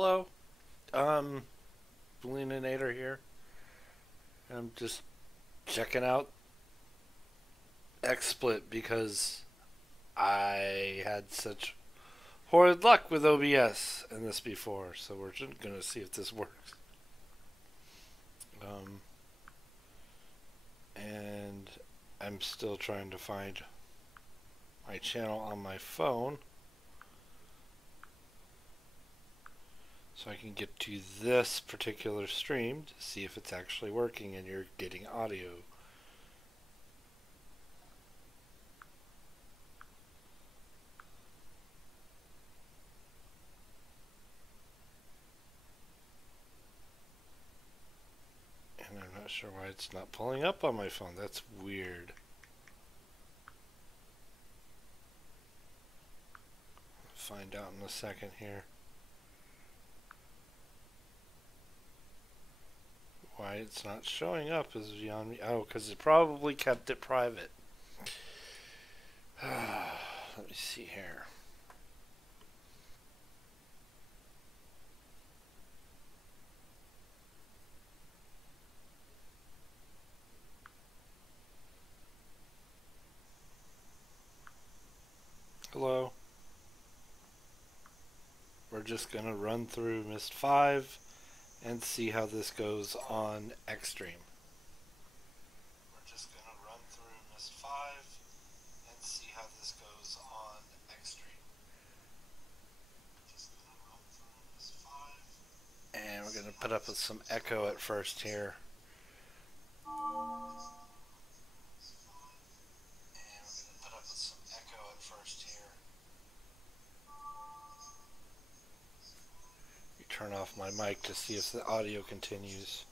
Hello, um, Nader here. I'm just checking out XSplit because I had such horrid luck with OBS in this before, so we're just gonna see if this works. Um, and I'm still trying to find my channel on my phone so I can get to this particular stream to see if it's actually working and you're getting audio. And I'm not sure why it's not pulling up on my phone. That's weird. Find out in a second here why it's not showing up is beyond me. Oh, because it probably kept it private. Let me see here. Hello. We're just going to run through Myst 5 and see how this goes on Extreme. We're just going to run through Myst 5 and see how this goes on Extreme. Just going to run through Myst 5. And we're going to put up with some echo at first here. Turn off my mic to see if the audio continues.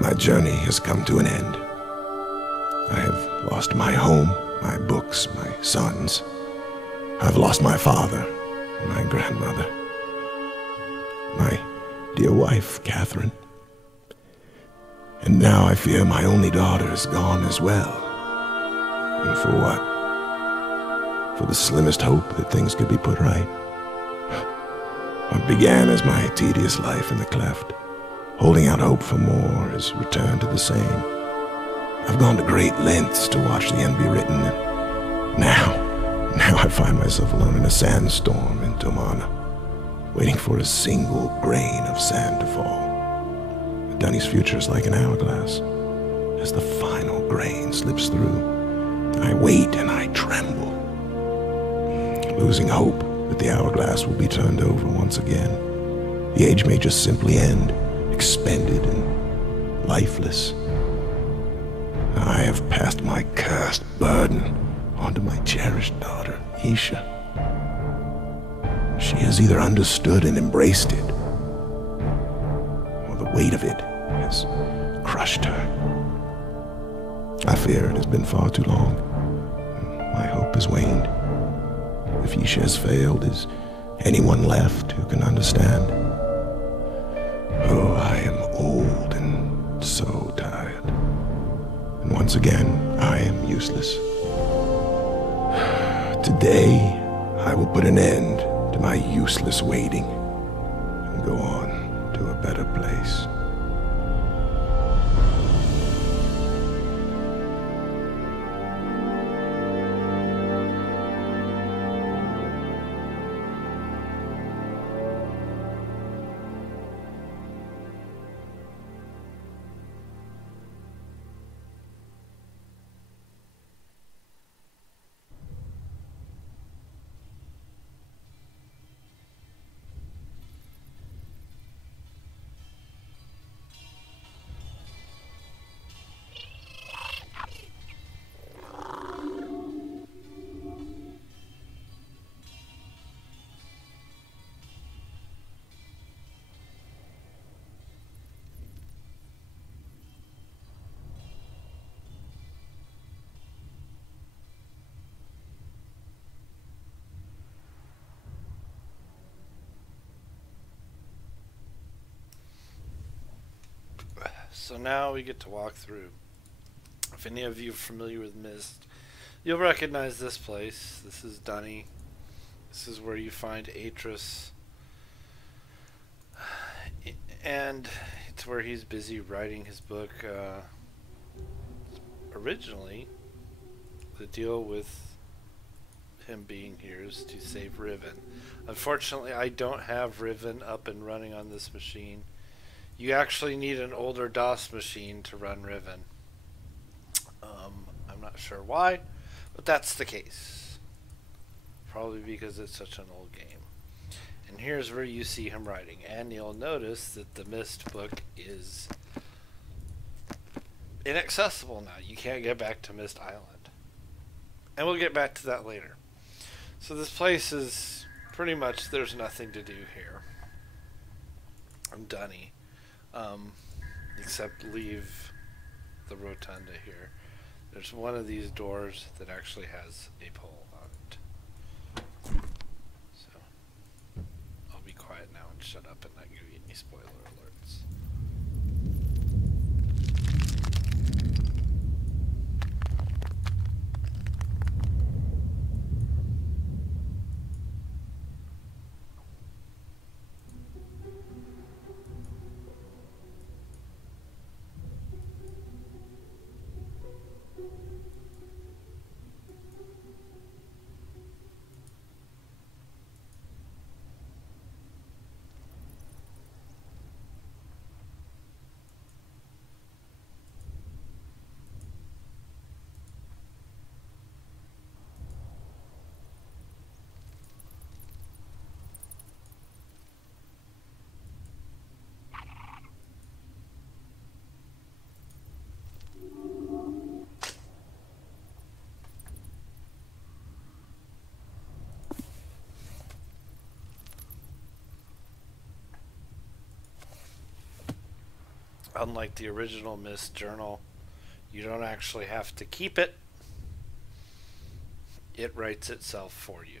My journey has come to an end. I have lost my home, my books, my sons. I've lost my father, my grandmother, my dear wife, Catherine. And now I fear my only daughter is gone as well. And for what? For the slimmest hope that things could be put right. What began as my tedious life in the cleft, holding out hope for more, has returned to the same. I've gone to great lengths to watch the end be written, and now I find myself alone in a sandstorm in Tomana, waiting for a single grain of sand to fall. Dunny's future is like an hourglass. As the final grain slips through, I wait and I tremble, losing hope that the hourglass will be turned over once again. The age may just simply end, expended and lifeless. I have passed my cursed burden onto my cherished daughter, Isha. She has either understood and embraced it, or the weight of it has crushed her. I fear it has been far too long. My hope has waned. If Isha has failed, is anyone left who can understand? Oh, I am old and so tired. And once again, I am useless. Today, I will put an end to my useless waiting and go on to a better place. So now we get to walk through. If any of you are familiar with Myst, you'll recognize this place. This is Dunny. This is where you find Atris. And it's where he's busy writing his book. Originally, the deal with him being here is to save Riven. Unfortunately, I don't have Riven up and running on this machine. You actually need an older DOS machine to run Riven. I'm not sure why, but that's the case. Probably because it's such an old game. And here's where you see him writing. And you'll notice that the Myst book is inaccessible now. You can't get back to Myst Island. And we'll get back to that later. So this place is pretty much, there's nothing to do here. I'm Dunny. Except leave the rotunda here. There's one of these doors that actually has a pole on it. So I'll be quiet now and shut up and not give you any spoiler alerts. Unlike the original Myst journal, you don't actually have to keep it. It writes itself for you.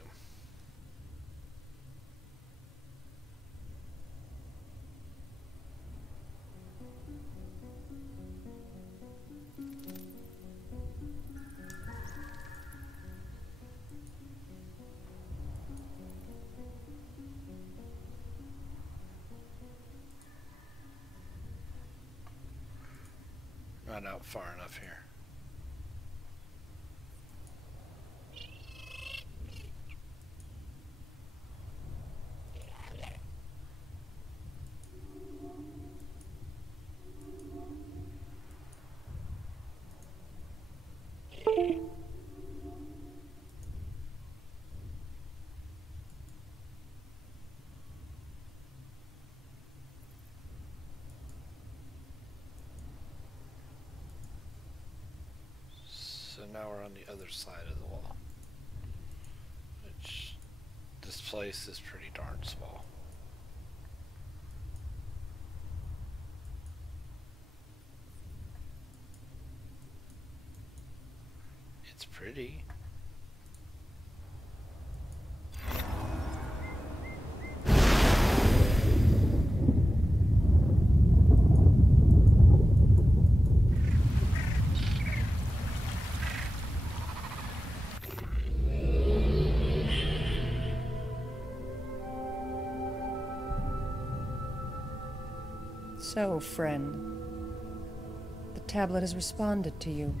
Not out far enough here. So now we're on the other side of the wall, which this place is pretty darn small. It's pretty. So, friend, the tablet has responded to you.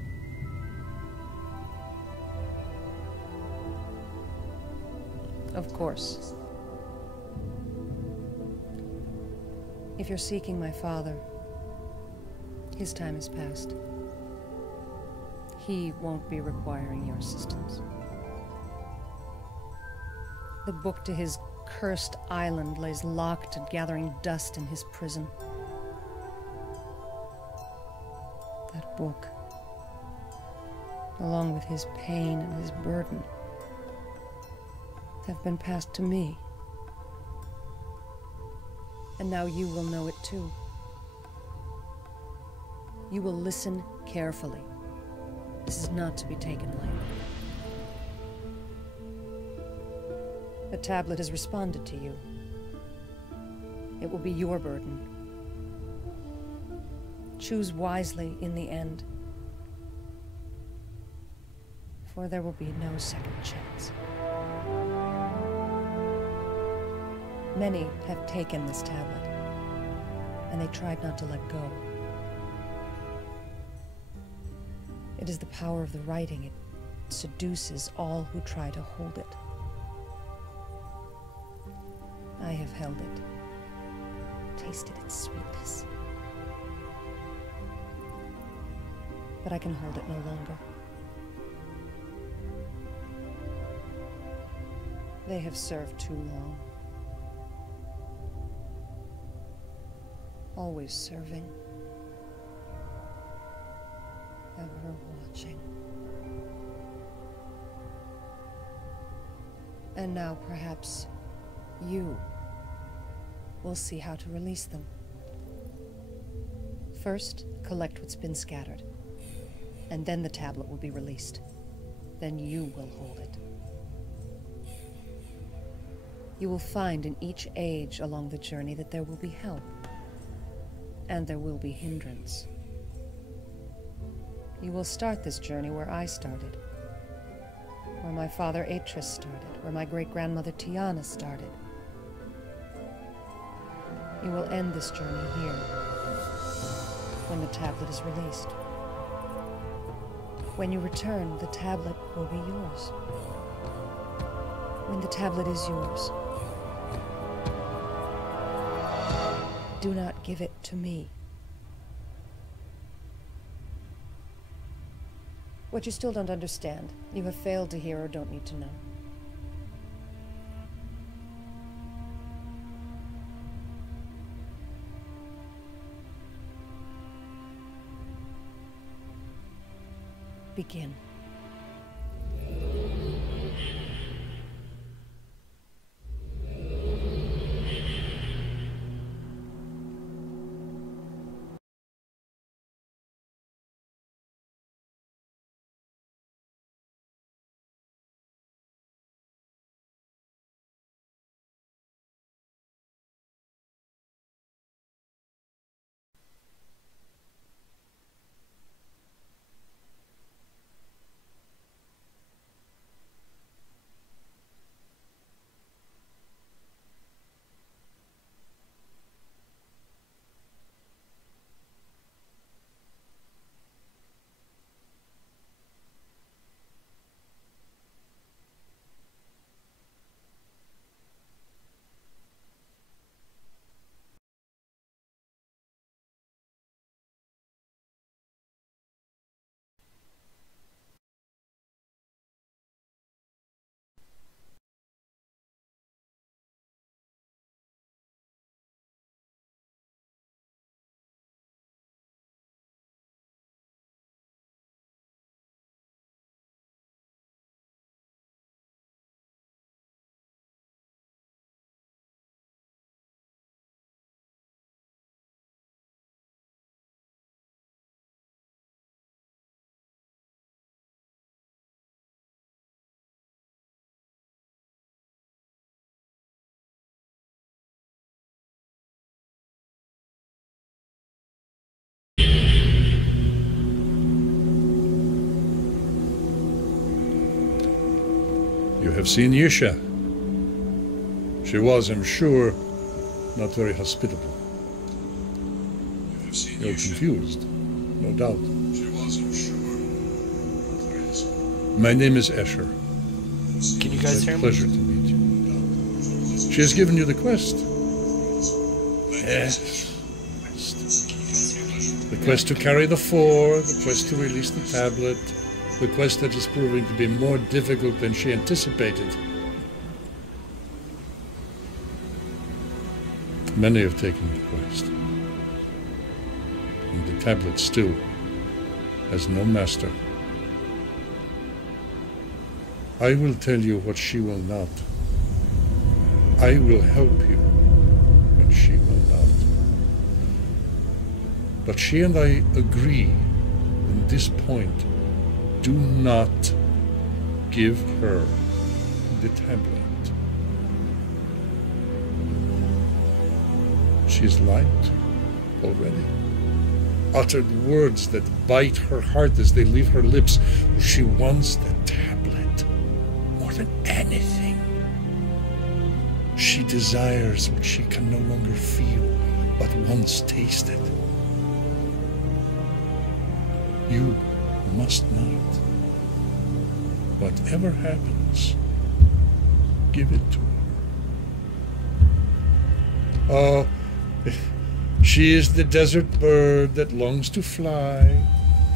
Of course. If you're seeking my father, his time has passed. He won't be requiring your assistance. The book to his cursed island lays locked and gathering dust in his prison. That book, along with his pain and his burden, have been passed to me. And now you will know it too. You will listen carefully. This is not to be taken lightly. The tablet has responded to you. It will be your burden. Choose wisely in the end, for there will be no second chance. Many have taken this tablet, and they tried not to let go. It is the power of the writing. It seduces all who try to hold it. I have held it, tasted its sweetness. But I can hold it no longer. They have served too long. Always serving. Ever watching. And now perhaps you will see how to release them. First, collect what's been scattered, and then the tablet will be released. Then you will hold it. You will find in each age along the journey that there will be help, and there will be hindrance. You will start this journey where I started, where my father Atris started, where my great-grandmother Tiana started. You will end this journey here, when the tablet is released. When you return, the tablet will be yours. When the tablet is yours, do not give it to me. What you still don't understand, you have failed to hear or don't need to know. Begin. You have seen Yisha. She was, I'm sure, not very hospitable. You're confused, no doubt. My name is Escher. Can you guys It's a hear me? pleasure to meet you. She has given you the quest. Yes. The quest to carry the four, the quest to release the tablet, the quest that is proving to be more difficult than she anticipated. Many have taken the quest. And the tablet still has no master. I will tell you what she will not. I will help you when she will not. But she and I agree on this point. Do not give her the tablet. She's lied to you already. uttered words that bite her heart as they leave her lips. She wants the tablet more than anything. She desires what she can no longer feel, but once tasted. You must not. Whatever happens, give it to her. Oh, she is the desert bird that longs to fly.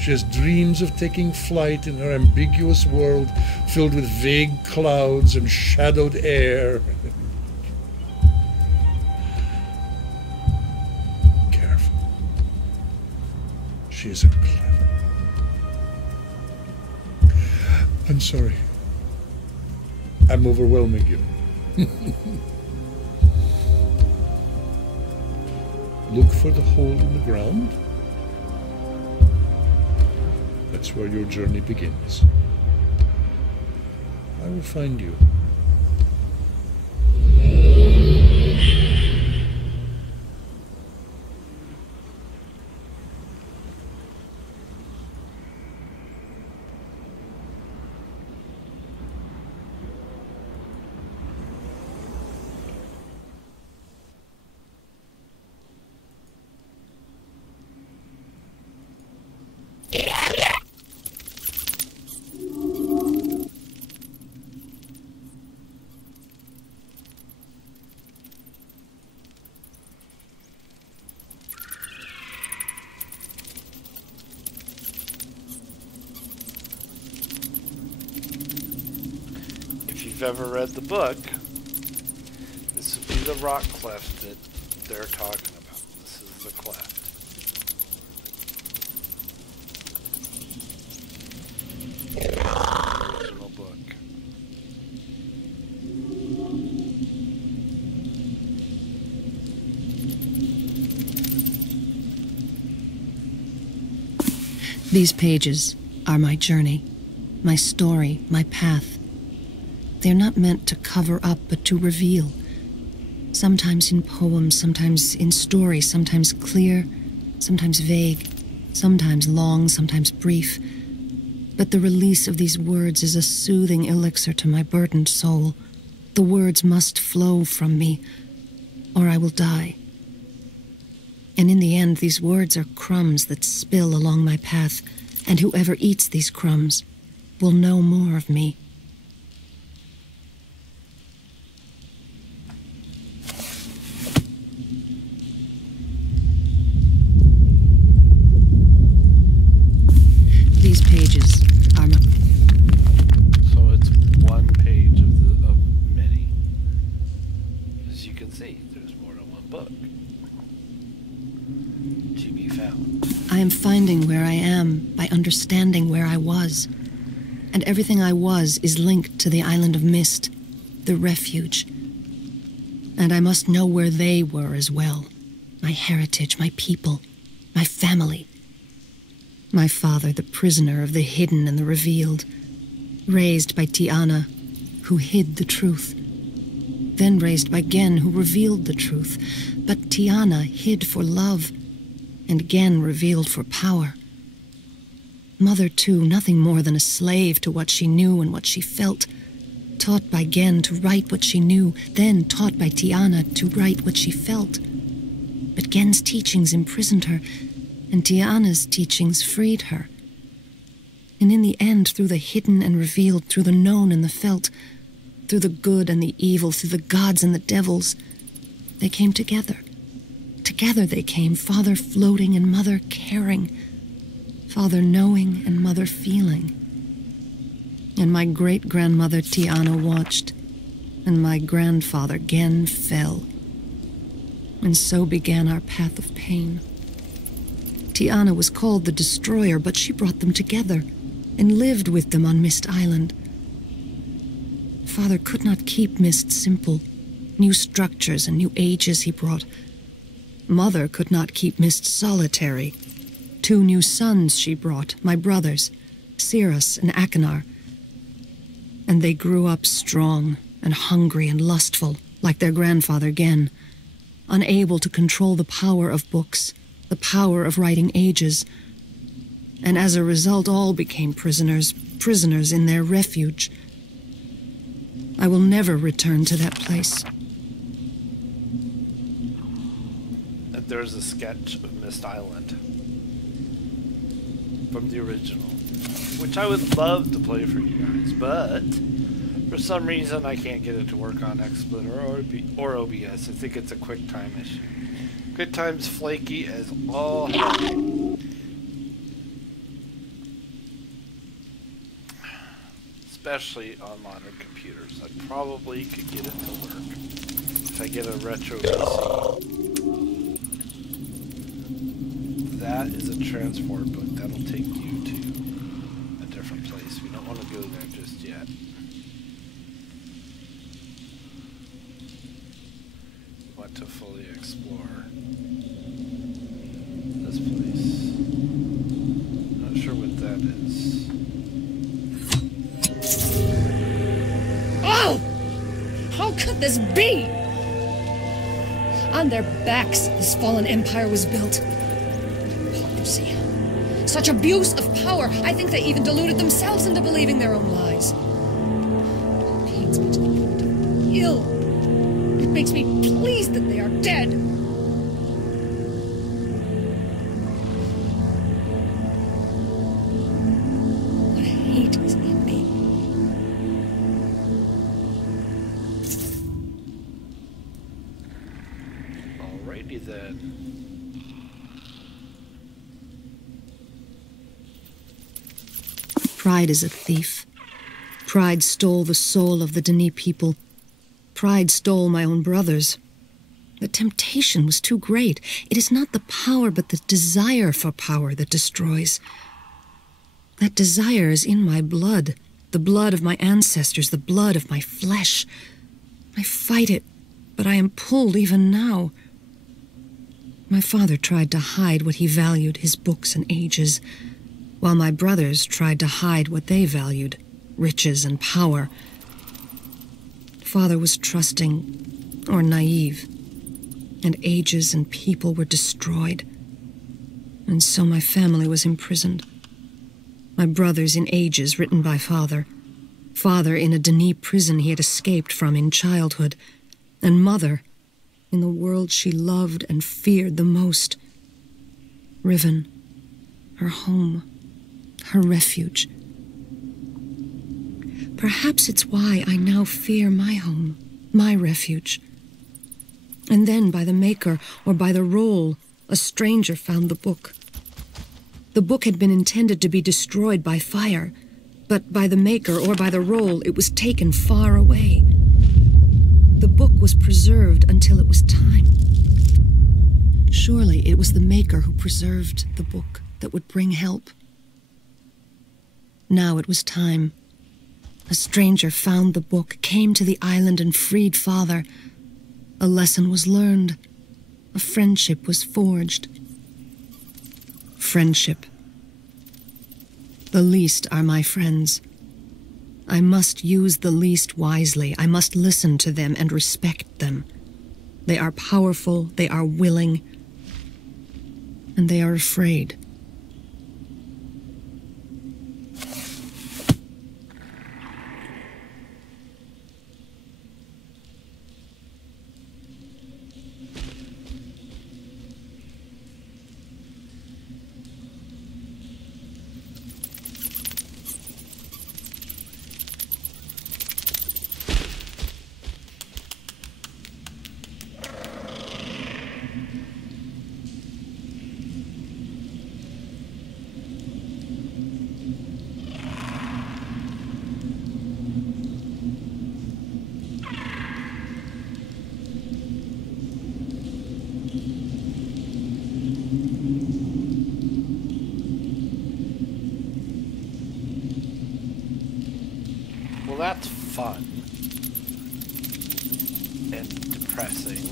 She has dreams of taking flight in her ambiguous world filled with vague clouds and shadowed air. Careful. She is a clever. I'm sorry. I'm overwhelming you. Look for the hole in the ground. That's where your journey begins. I will find you. If you've ever read the book, this would be the rock cleft that they're talking about. This is the cleft. Original book. These pages are my journey, my story, my path. They're not meant to cover up, but to reveal. Sometimes in poems, sometimes in story, sometimes clear, sometimes vague, sometimes long, sometimes brief. But the release of these words is a soothing elixir to my burdened soul. The words must flow from me, or I will die. And in the end, these words are crumbs that spill along my path, and whoever eats these crumbs will know more of me. These pages are my... So it's one page of many. As you can see, there's more than one book to be found. I am finding where I am by understanding where I was. And everything I was is linked to the island of Myst, the refuge. And I must know where they were as well. My heritage, my people, my family. My father, the prisoner of the hidden and the revealed, raised by Tiana, who hid the truth. Then raised by Gen, who revealed the truth. But Tiana hid for love, and Gen revealed for power. Mother, too, nothing more than a slave to what she knew and what she felt. Taught by Gen to write what she knew, then taught by Tiana to write what she felt. But Gen's teachings imprisoned her, and Tiana's teachings freed her. And in the end, through the hidden and revealed, through the known and the felt, through the good and the evil, through the gods and the devils, they came together. Together they came, father floating and mother caring, father knowing and mother feeling. And my great-grandmother Tiana watched, and my grandfather Gen fell. And so began our path of pain. Tiana was called the Destroyer, but she brought them together and lived with them on Myst Island. Father could not keep Myst simple. New structures and new ages he brought. Mother could not keep Myst solitary. 2 new sons she brought, my brothers, Cirrus and Achenar. And they grew up strong and hungry and lustful, like their grandfather Gen, unable to control the power of books, the power of writing ages. And as a result, all became prisoners in their refuge. I will never return to that place. And there's a sketch of Myst Island from the original, which I would love to play for you guys, but for some reason I can't get it to work on XSplit or OBS. I think it's a QuickTime issue. QuickTime's flaky as all hell. Especially on modern computers. I probably could get it to work if I get a retro PC. That is a transport book. That'll take you to a different place. We don't want to go there just yet. We want to fully explore this place. Not sure what that is. Oh! How could this be? On their backs, this fallen empire was built. Hypocrisy. Such abuse of power. I think they even deluded themselves into believing their own lies. It pains me to the point of ill. It makes me pleased that they are dead. What hate is in me. Alrighty then. Pride is a thief. Pride stole the soul of the Denis people. Pride stole my own brothers. The temptation was too great. It is not the power, but the desire for power that destroys. That desire is in my blood, the blood of my ancestors, the blood of my flesh. I fight it, but I am pulled even now. My father tried to hide what he valued, his books and ages, while my brothers tried to hide what they valued, riches and power. Father was trusting or naive, and ages and people were destroyed. And so my family was imprisoned. My brothers in ages written by father. Father in a Denis prison he had escaped from in childhood. And mother in the world she loved and feared the most. Riven, her home, her refuge. Perhaps it's why I now fear my home, my refuge. And then by the maker or by the roll, a stranger found the book. The book had been intended to be destroyed by fire, but by the maker or by the roll, it was taken far away. The book was preserved until it was time. Surely it was the maker who preserved the book that would bring help. Now it was time. A stranger found the book, came to the island and freed father. A lesson was learned. A friendship was forged. Friendship. The least are my friends. I must use the least wisely. I must listen to them and respect them. They are powerful, they are willing, and they are afraid. Well, that's fun and depressing.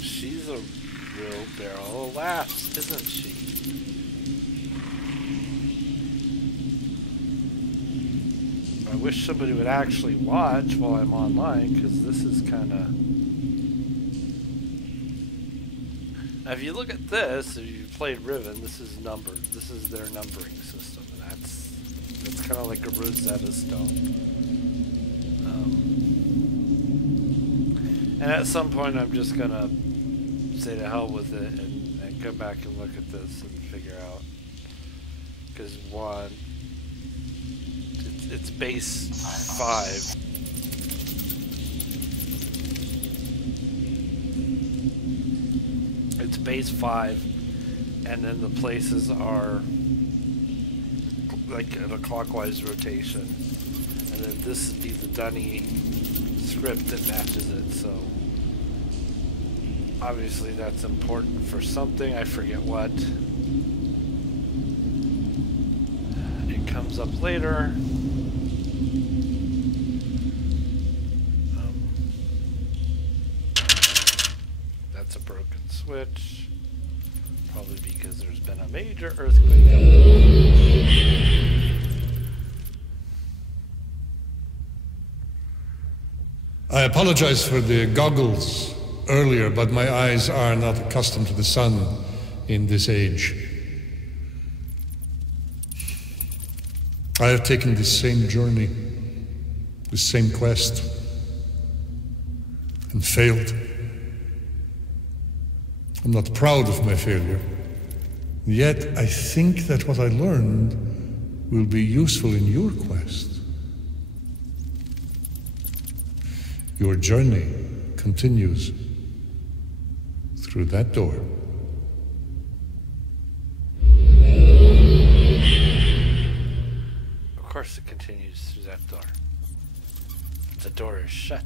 She's a real barrel of laughs, isn't she? I wish somebody would actually watch while I'm online, because this is kind of If you look at this, if you've played Riven, this is numbered. This is their numbering system, and that's kind of like a Rosetta Stone. And at some point, I'm just gonna say to hell with it and go back and look at this and figure out. Because one, it's base 5. It's base 5, and then the places are like in a clockwise rotation, and then this would be the Dunny script that matches it. So obviously that's important for something. I forget what. It comes up later. That's a broken switch. Probably because there's been a major earthquake. I apologize for the goggles earlier, but my eyes are not accustomed to the sun in this age. I have taken this same journey, this same quest, and failed. I'm not proud of my failure, yet I think that what I learned will be useful in your quest. Your journey continues through that door. Of course it continues through that door. The door is shut.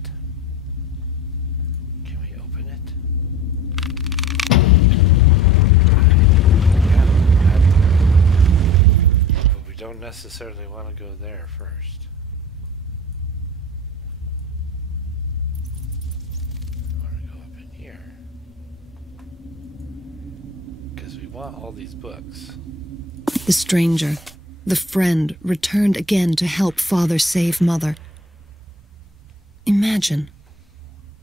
Can we open it? But we don't necessarily want to go there first. Want all these books. The stranger, the friend, returned again to help father save mother. Imagine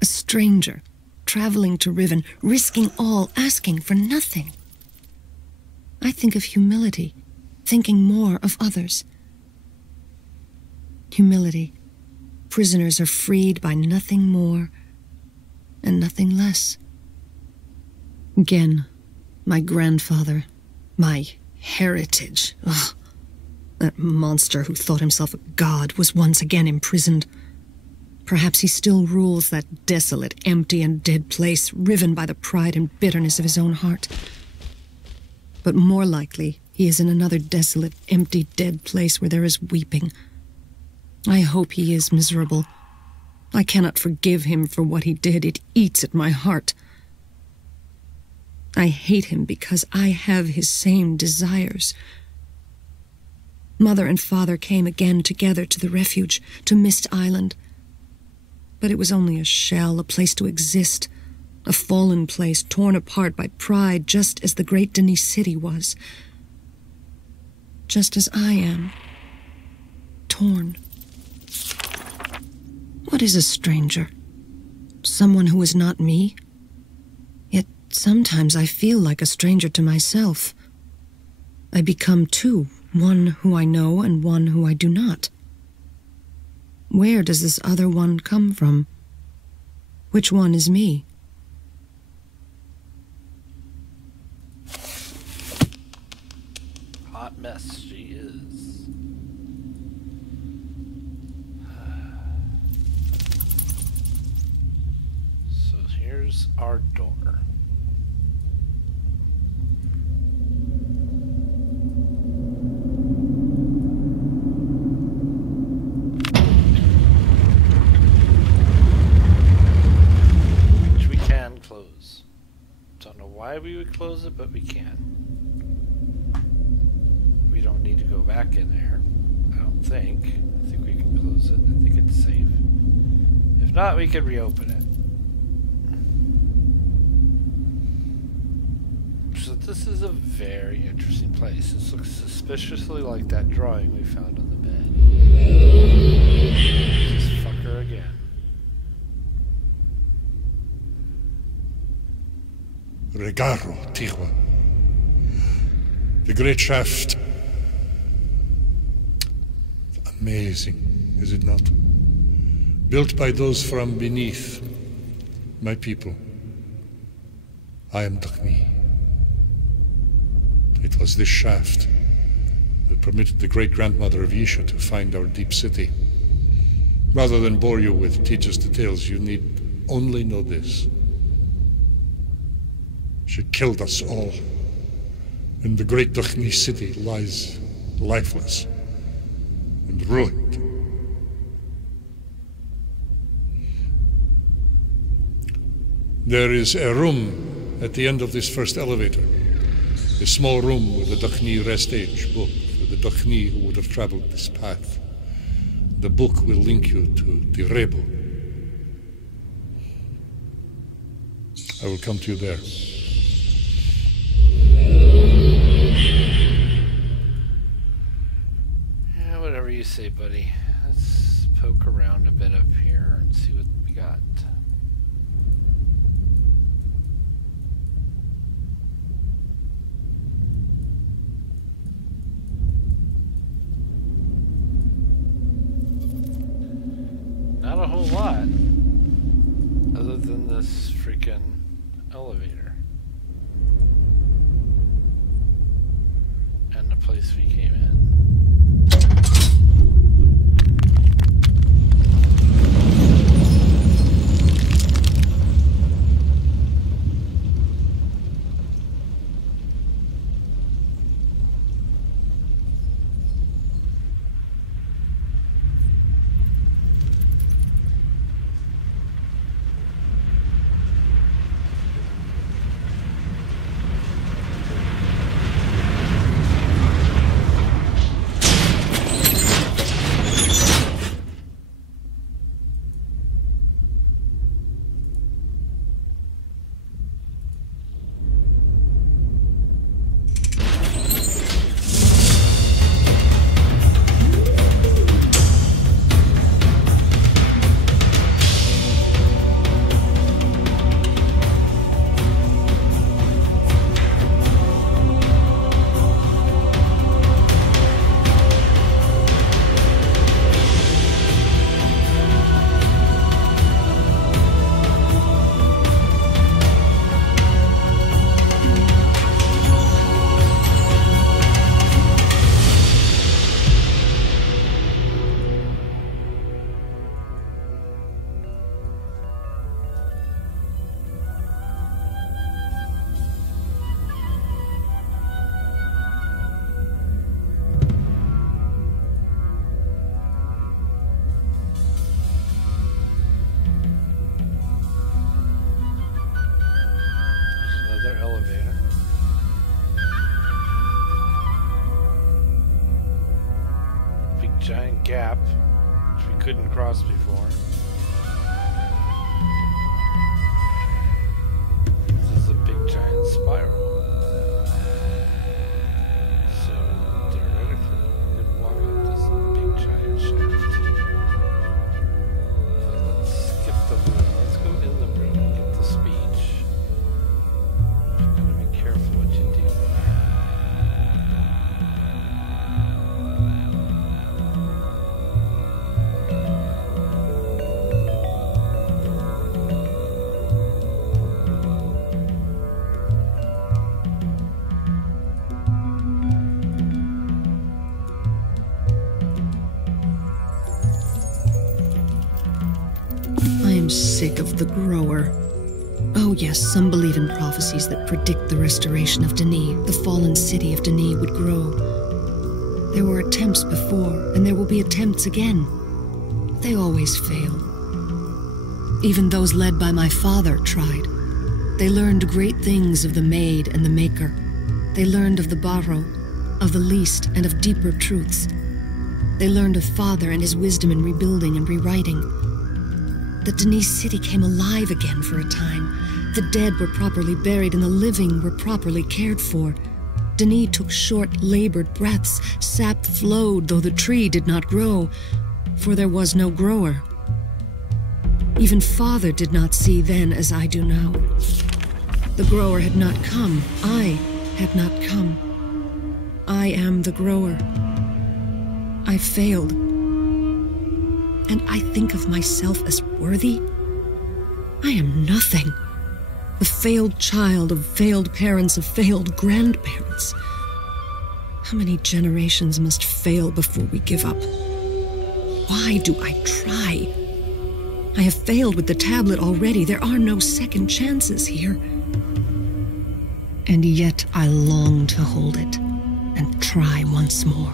a stranger traveling to Riven, risking all, asking for nothing. I think of humility, thinking more of others. Humility. Prisoners are freed by nothing more and nothing less. Again, my grandfather, my heritage. Ugh. That monster who thought himself a god was once again imprisoned. Perhaps he still rules that desolate, empty, and dead place, riven by the pride and bitterness of his own heart. But more likely, he is in another desolate, empty, dead place where there is weeping. I hope he is miserable. I cannot forgive him for what he did. It eats at my heart. I hate him because I have his same desires. Mother and father came again together to the refuge, to Myst Island. But it was only a shell, a place to exist, a fallen place torn apart by pride, just as the great Denis city was. Just as I am. Torn. What is a stranger? Someone who is not me? Yet sometimes I feel like a stranger to myself. I become two, one who I know and one who I do not. Where does this other one come from? Which one is me? Hot mess she is. So here's our door. Why we would close it, but we can. We don't need to go back in there, I don't think. I think we can close it. I think it's safe. If not, we could reopen it. So this is a very interesting place. This looks suspiciously like that drawing we found on the bed. This fucker again. Regaro Tigua. The great shaft. Amazing, is it not? Built by those from beneath, my people. I am Dakhmi. It was this shaft that permitted the great-grandmother of Yisha to find our deep city. Rather than bore you with tedious details, you need only know this. She killed us all, and the great Dakhmi city lies lifeless and ruined. There is a room at the end of this first elevator. A small room with a Dakhni rest age book for the Dakhni who would have traveled this path. The book will link you to Direbo. I will come to you there. Yeah, whatever you say, buddy. Let's poke around a bit up here and see what we got. Not a whole lot, other than this freaking elevator and the place we came in. Elevator. Big giant gap, which we couldn't cross before. This is a big giant spiral. So theoretically, we could walk up this big giant shaft. Let's skip the room. Let's go in the room and get the speech. Careful what you do. I am sick of the grower. Oh yes, some believe in prophecies that predict the restoration of Denis, the fallen city of Denis would grow. There were attempts before, and there will be attempts again. They always fail. Even those led by my father tried. They learned great things of the Maid and the Maker. They learned of the Barrow, of the least, and of deeper truths. They learned of Father and his wisdom in rebuilding and rewriting. The Denis city came alive again for a time. The dead were properly buried and the living were properly cared for. Denis took short, labored breaths. Sap flowed, though the tree did not grow, for there was no grower. Even Father did not see then as I do now. The grower had not come. I had not come. I am the grower. I failed. And I think of myself as worthy? I am nothing. The failed child of failed parents, of failed grandparents. How many generations must fail before we give up? Why do I try? I have failed with the tablet already. There are no second chances here. And yet I long to hold it and try once more.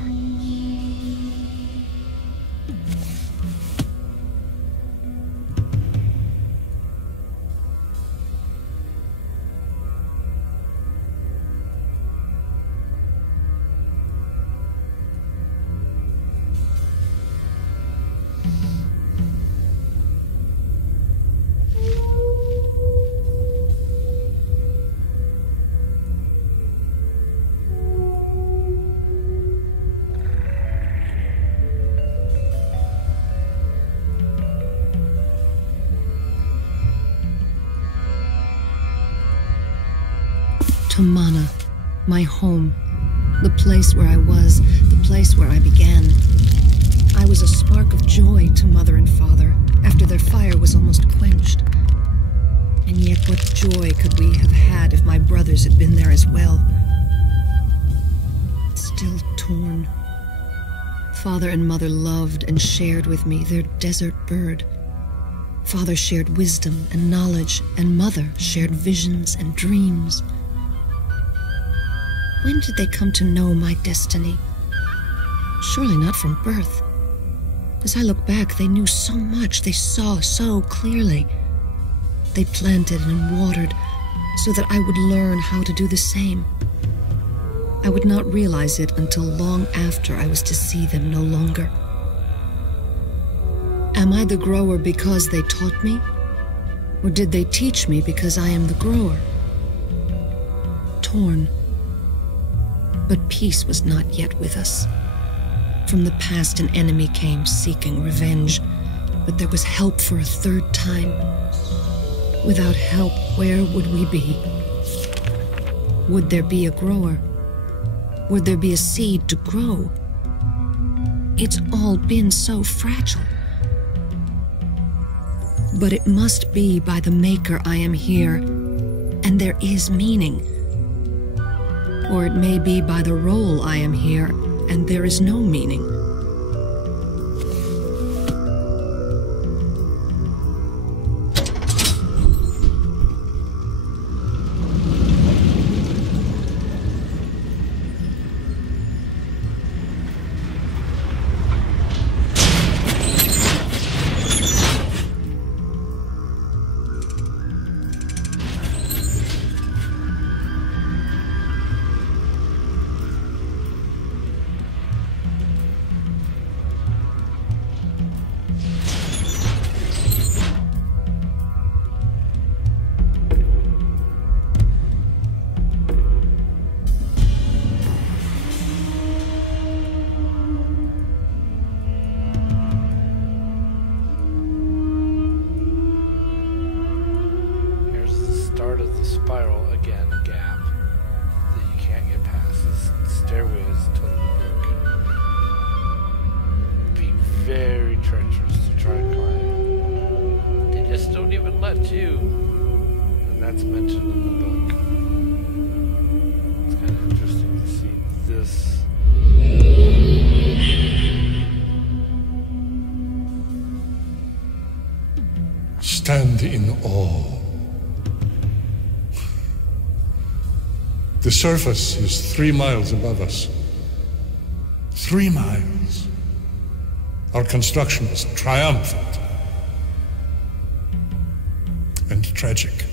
To Mana, my home, the place where I was, the place where I began. I was a spark of joy to Mother and Father after their fire was almost quenched. And yet what joy could we have had if my brothers had been there as well? Still torn. Father and Mother loved and shared with me their desert bird. Father shared wisdom and knowledge, and Mother shared visions and dreams. When did they come to know my destiny? Surely not from birth. As I look back, they knew so much, they saw so clearly. They planted and watered so that I would learn how to do the same. I would not realize it until long after I was to see them no longer. Am I the grower because they taught me? Or did they teach me because I am the grower? Torn. But peace was not yet with us. From the past an enemy came seeking revenge, but there was help for a third time. Without help, where would we be? Would there be a grower? Would there be a seed to grow? It's all been so fragile. But it must be by the Maker I am here, and there is meaning. Or it may be by the role I am here, and there is no meaning. Spiral again, a gap that you can't get past. This stairway is totally broken. Be very treacherous to try to climb. They just don't even let you. And that's mentioned in the book. It's kind of interesting to see this. Stand in awe. The surface is 3 miles above us. 3 miles. Our construction is triumphant and tragic.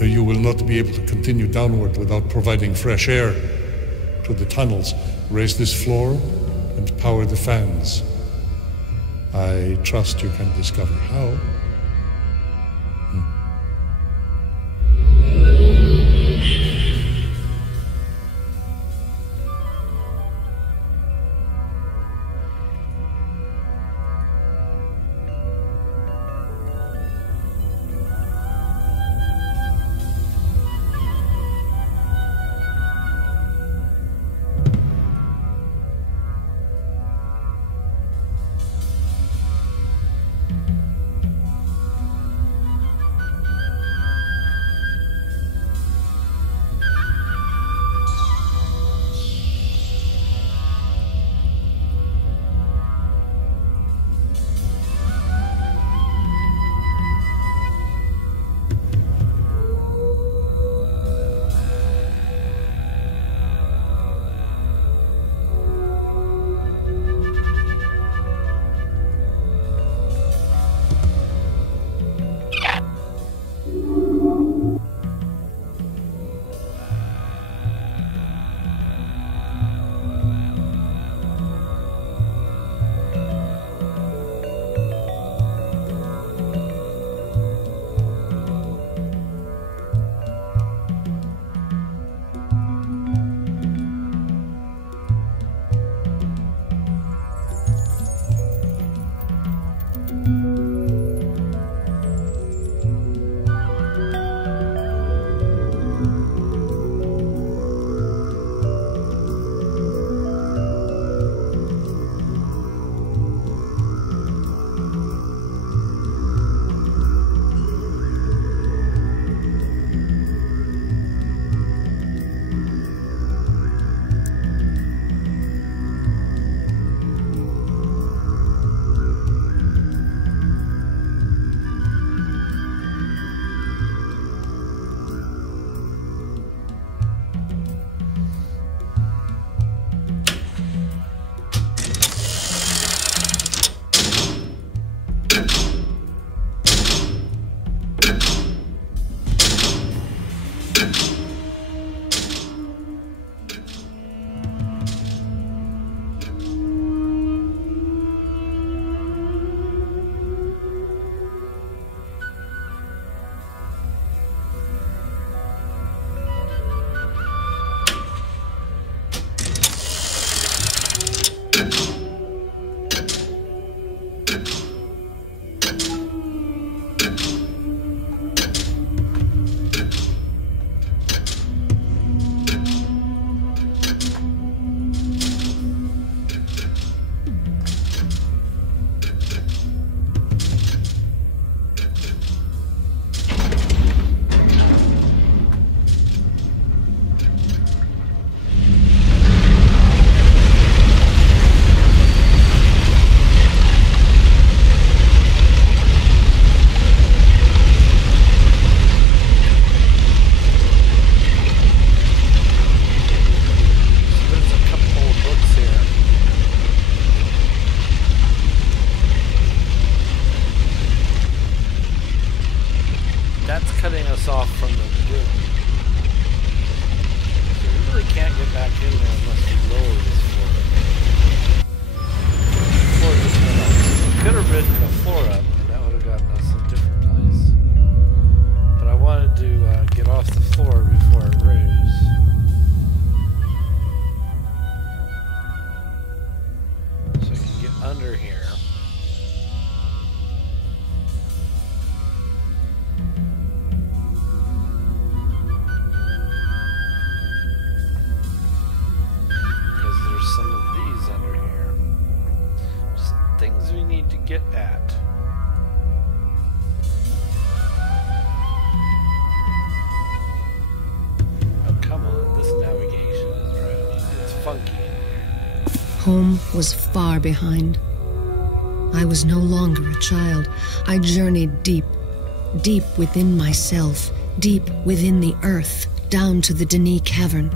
You will not be able to continue downward without providing fresh air to the tunnels. Raise this floor and power the fans. I trust you can discover how. back in there unless we lower this floor. The floor just went up. We could have ridden the floor up, and that would have gotten us a different place. But I wanted to get off the floor before it rose. So I can get under here. To get at. Oh, come on, this navigation is right. It's funky. Home was far behind. I was no longer a child. I journeyed deep, deep within myself, deep within the earth, down to the Denis cavern.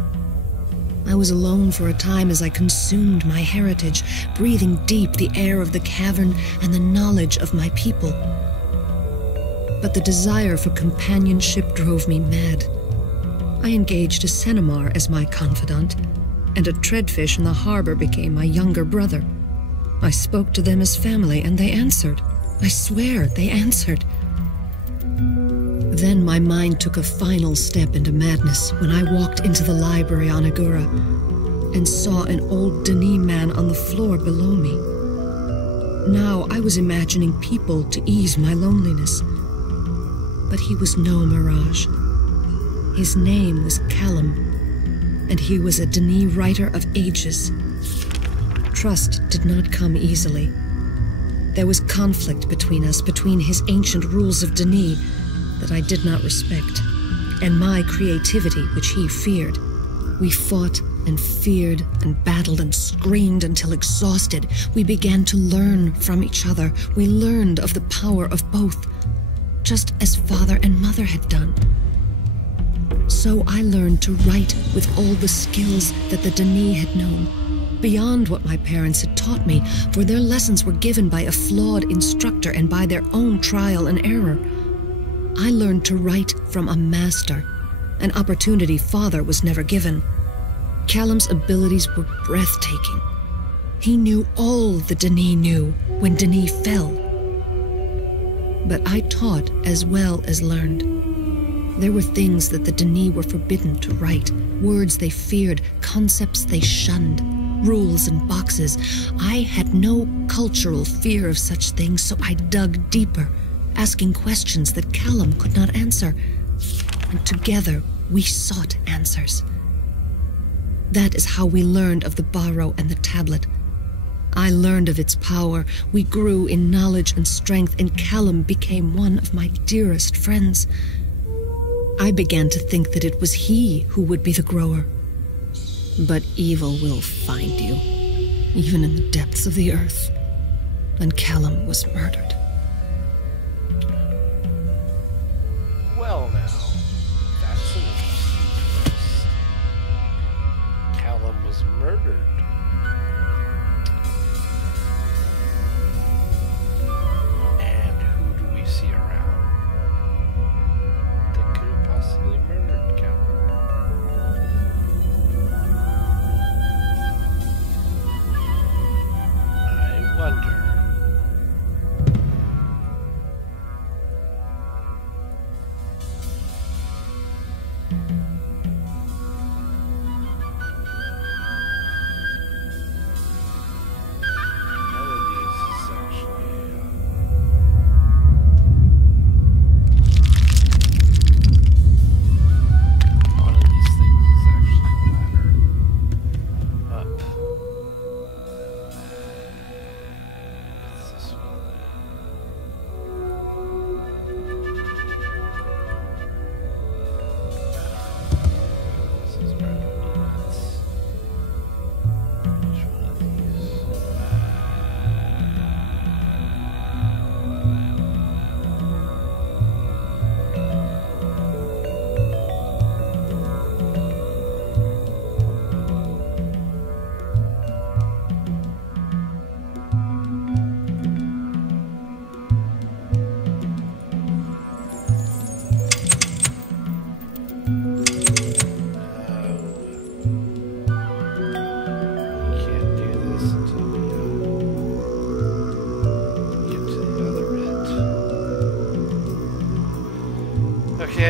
I was alone for a time as I consumed my heritage, breathing deep the air of the cavern and the knowledge of my people. But the desire for companionship drove me mad. I engaged a Cenomar as my confidant, and a treadfish in the harbor became my younger brother. I spoke to them as family, and they answered. I swear, they answered. Then my mind took a final step into madness when I walked into the library on Agura and saw an old Denis man on the floor below me. Now I was imagining people to ease my loneliness. But he was no mirage. His name was Callum, and he was a Denis writer of ages. Trust did not come easily. There was conflict between us, between his ancient rules of Denis that I did not respect, and my creativity, which he feared. We fought and feared and battled and screamed until exhausted. We began to learn from each other. We learned of the power of both, just as father and mother had done. So I learned to write with all the skills that the Denis had known, beyond what my parents had taught me, for their lessons were given by a flawed instructor and by their own trial and error. I learned to write from a master, an opportunity father was never given. Callum's abilities were breathtaking. He knew all the Denis knew when Denis fell. But I taught as well as learned. There were things that the Denis were forbidden to write, words they feared, concepts they shunned, rules and boxes. I had no cultural fear of such things, so I dug deeper, asking questions that Callum could not answer. And together, we sought answers. That is how we learned of the barrow and the tablet. I learned of its power. We grew in knowledge and strength, and Callum became one of my dearest friends. I began to think that it was he who would be the grower. But evil will find you, even in the depths of the earth. And Callum was murdered. Well now, that's an interesting twist. Callum was murdered. And who do we see around that could have possibly murdered Callum? I wonder.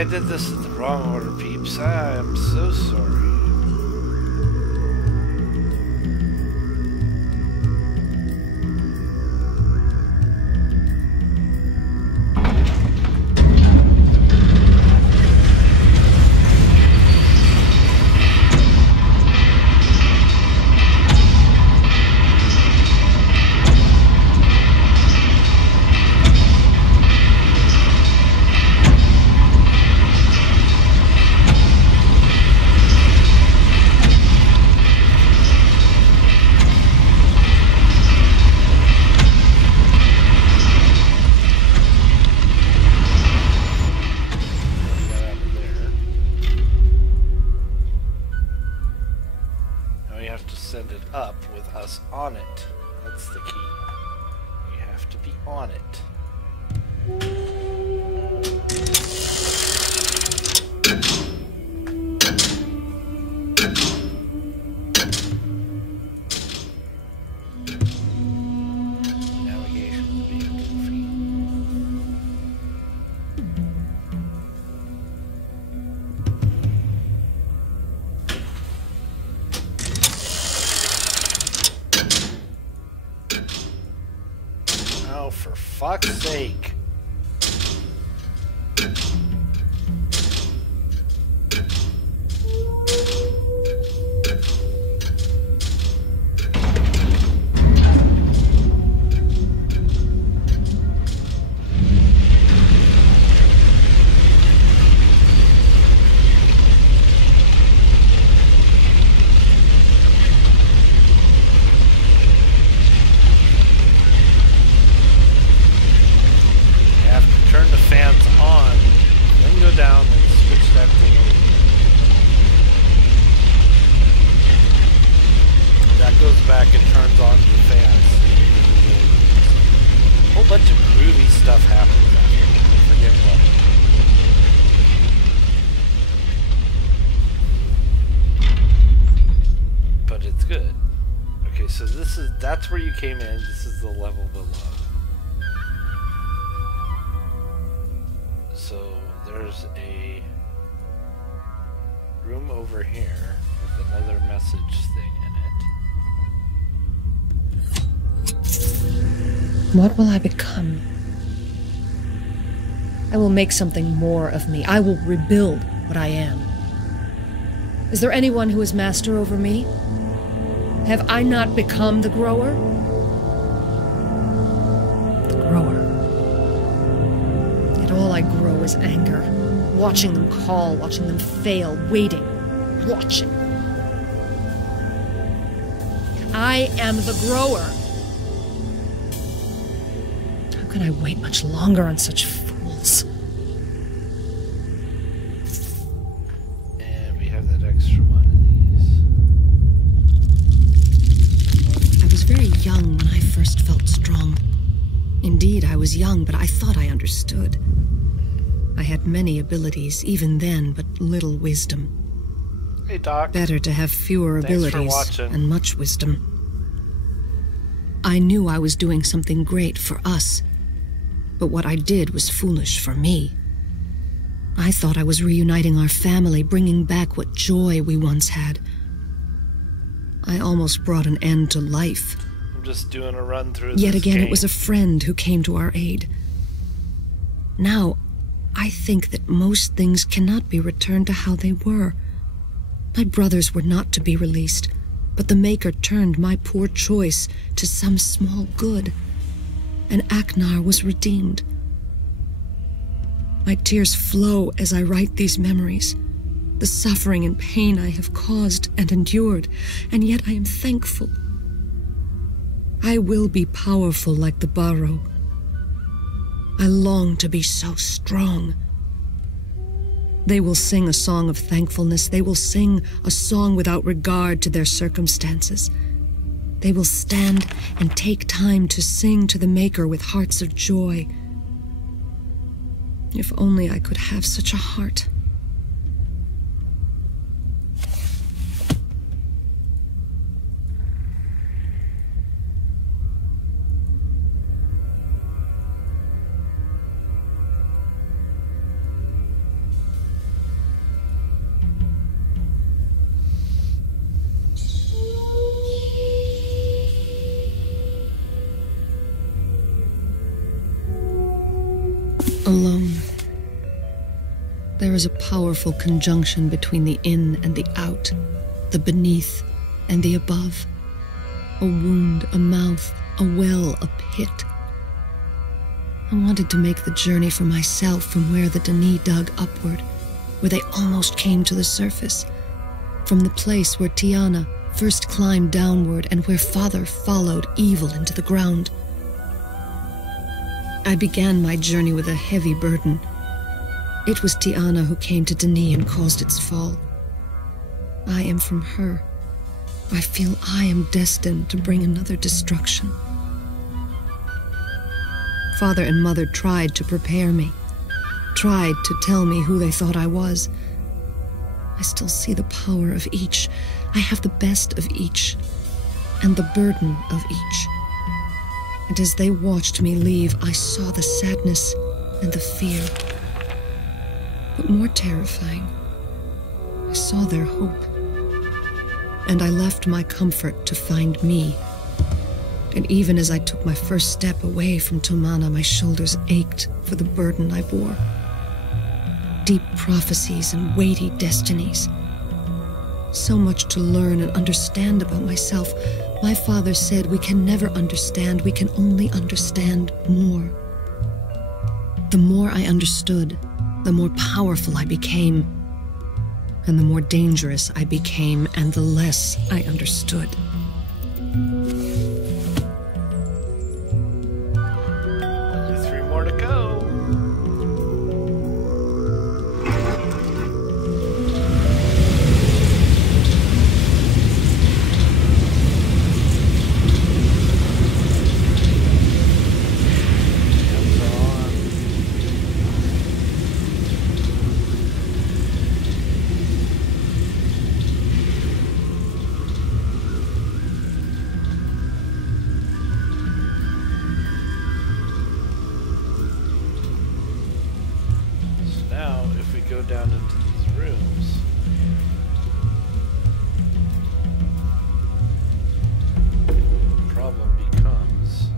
I did this in the wrong order, peeps. I am so sorry. Send it up with us on it. That's the key. You have to be on it. Navigation is being goofy. Oh, for fuck's sake. Down and switch that thing over. That goes back and turns on the fans. A whole bunch of groovy stuff happens after. I forget what. But it's good. Okay, so that's where you came in. This is the level below. So there's a room over here with another message thing in it. What will I become? I will make something more of me. I will rebuild what I am. Is there anyone who is master over me? Have I not become the grower? The grower. Yet all I grow is anger. Watching them call, watching them fail, waiting, watching. I am the grower. How can I wait much longer on such fools? And we have that extra one of these. I was very young when I first felt strong. Indeed, I was young, but I thought I understood. I had many abilities, even then, but little wisdom. Hey, Doc. Better to have fewer abilities and much wisdom. I knew I was doing something great for us, but what I did was foolish for me. I thought I was reuniting our family, bringing back what joy we once had. I almost brought an end to life. I'm just doing a run through Yet this again, game. It was a friend who came to our aid. Now, I think that most things cannot be returned to how they were. My brothers were not to be released, but the Maker turned my poor choice to some small good, and Aknar was redeemed. My tears flow as I write these memories, the suffering and pain I have caused and endured, and yet I am thankful. I will be powerful like the Barrow. I long to be so strong. They will sing a song of thankfulness. They will sing a song without regard to their circumstances. They will stand and take time to sing to the Maker with hearts of joy. If only I could have such a heart. Alone. There is a powerful conjunction between the in and the out, the beneath and the above. A wound, a mouth, a well, a pit. I wanted to make the journey for myself from where the Denis dug upward, where they almost came to the surface, from the place where Tiana first climbed downward and where Father followed evil into the ground. I began my journey with a heavy burden. It was Tiana who came to Denis and caused its fall. I am from her. I feel I am destined to bring another destruction. Father and Mother tried to prepare me, tried to tell me who they thought I was. I still see the power of each. I have the best of each, and the burden of each. And as they watched me leave, I saw the sadness and the fear. But more terrifying, I saw their hope. And I left my comfort to find me. And even as I took my first step away from Tomana, my shoulders ached for the burden I bore. Deep prophecies and weighty destinies. So much to learn and understand about myself. My father said we can never understand, we can only understand more. The more I understood, the more powerful I became. And the more dangerous I became, and the less I understood. Only 3 more to go. Now, if we go down into these rooms, the problem becomes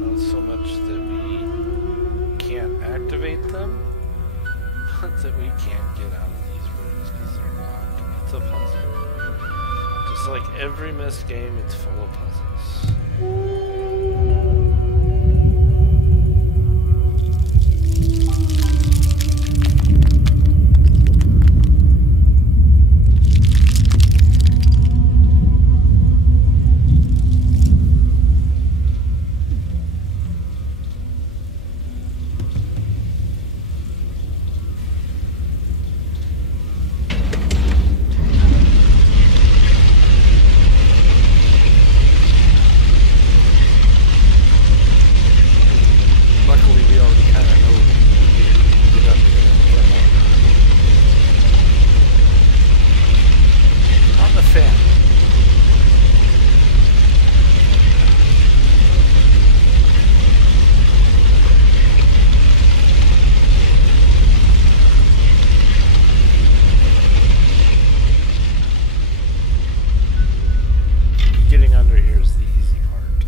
not so much that we can't activate them, but that we can't get out of these rooms because they're locked. It's a puzzle. Just like every Myst game, it's full of puzzles. Getting under here is the easy part.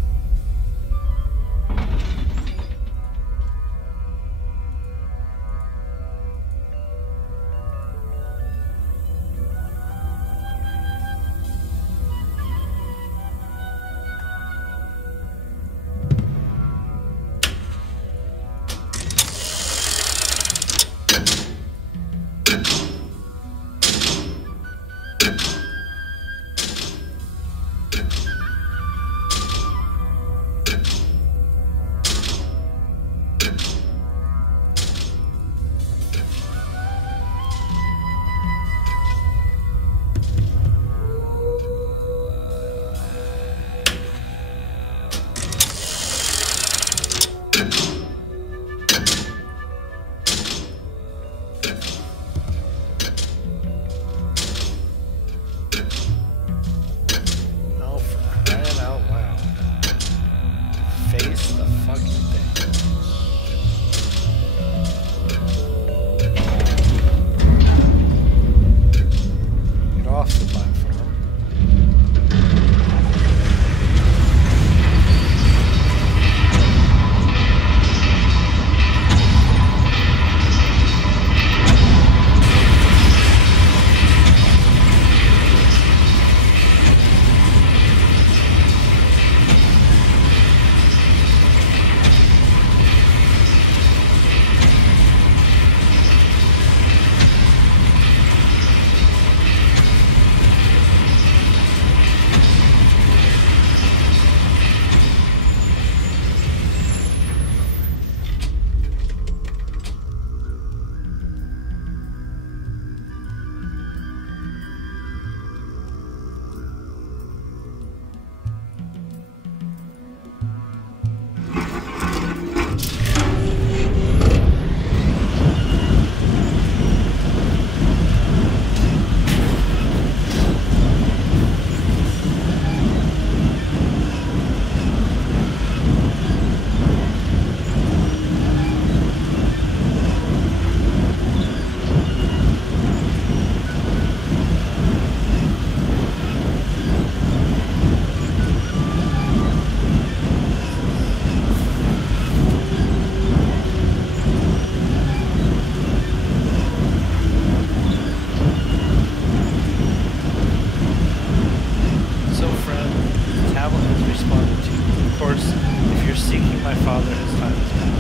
my father, his time is past.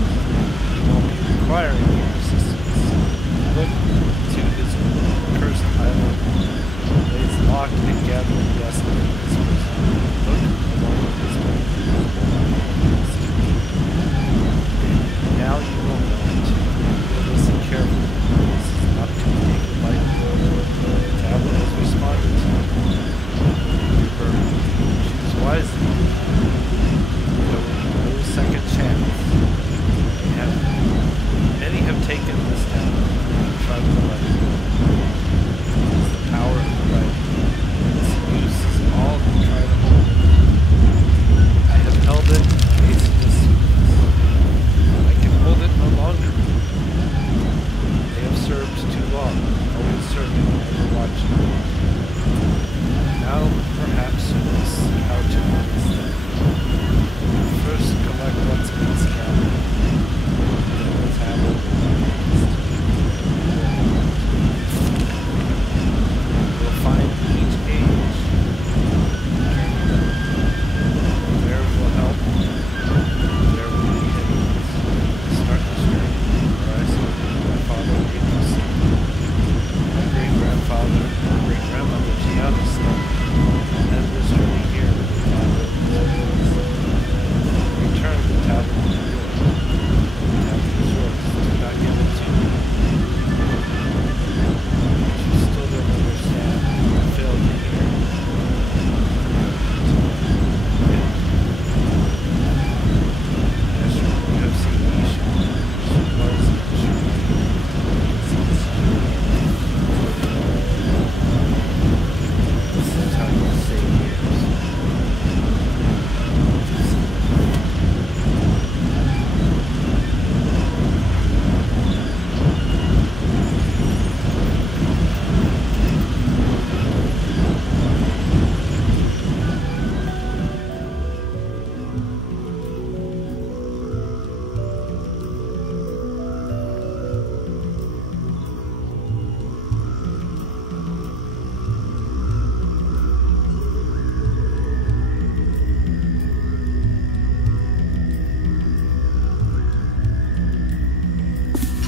He won't be requiring your assistance. Look to his cursed island. Lays locked and gathering dust in his prison. Look along with his men. Now you will know it. You'll listen carefully. This is not to be taken lightly. The tablet has responded to you. Choose wisely. There will be no second chance. Many have taken this tablet and tried to let it go. It is the power of the right. Its use is all who try to hold it. I have held it in case of this. I can hold it no longer. They have served too long, always serving, never watching. Now, perhaps you will see how to release them. First, collect what's been scattered. Then the tablet will be released. You'll find each age. Journey them. There will help. There will be enemies. Start this journey where I saw my father made me see. My great-grandfather, my great-grandmother Gianna slept. And this journey here with the tablet is return the tablet to yours. The tablet is yours. Do not give it to me. But you still don't understand. You failed to hear. Yes, you have seen Isha. She was and she remains. This is how you save years.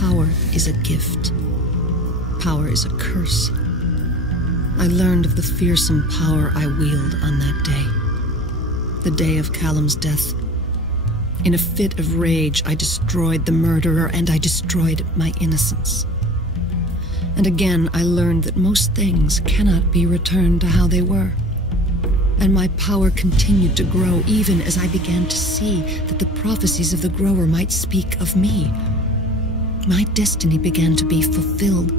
Power is a gift. Power is a curse. I learned of the fearsome power I wield on that day. The day of Callum's death. In a fit of rage, I destroyed the murderer and I destroyed my innocence. And again, I learned that most things cannot be returned to how they were. And my power continued to grow even as I began to see that the prophecies of the grower might speak of me. My destiny began to be fulfilled.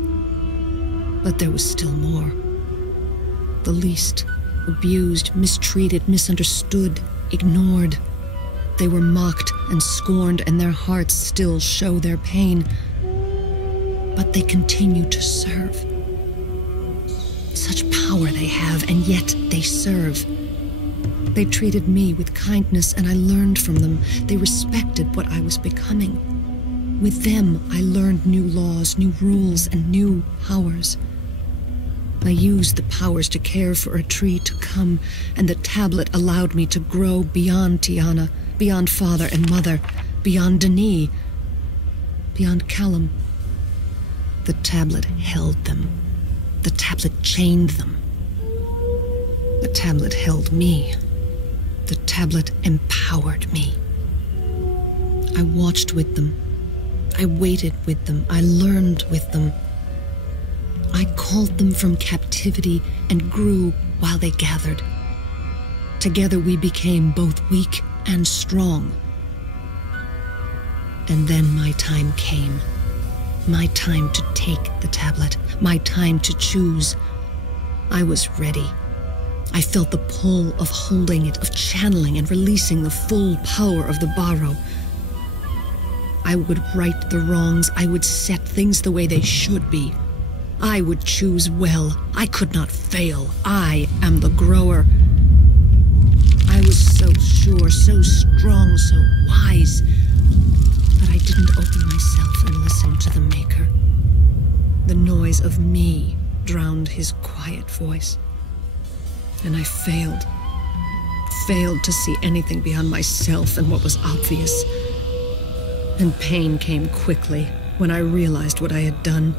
But there was still more. The least, abused, mistreated, misunderstood, ignored. They were mocked and scorned, and their hearts still show their pain. But they continue to serve. Such power they have, and yet they serve. They treated me with kindness, and I learned from them. They respected what I was becoming. With them, I learned new laws, new rules, and new powers. I used the powers to care for a tree to come, and the tablet allowed me to grow beyond Tiana, beyond father and mother, beyond Denis, beyond Callum. The tablet held them. The tablet chained them. The tablet held me. The tablet empowered me. I watched with them. I waited with them. I learned with them. I called them from captivity and grew while they gathered. Together we became both weak and strong. And then my time came. My time to take the tablet. My time to choose. I was ready. I felt the pull of holding it, of channeling and releasing the full power of the Barrow. I would right the wrongs. I would set things the way they should be. I would choose well. I could not fail. I am the grower. I was so sure, so strong, so wise. But I didn't open myself and listen to the Maker. The noise of me drowned his quiet voice. And I failed. failed to see anything beyond myself and what was obvious. And pain came quickly when I realized what I had done.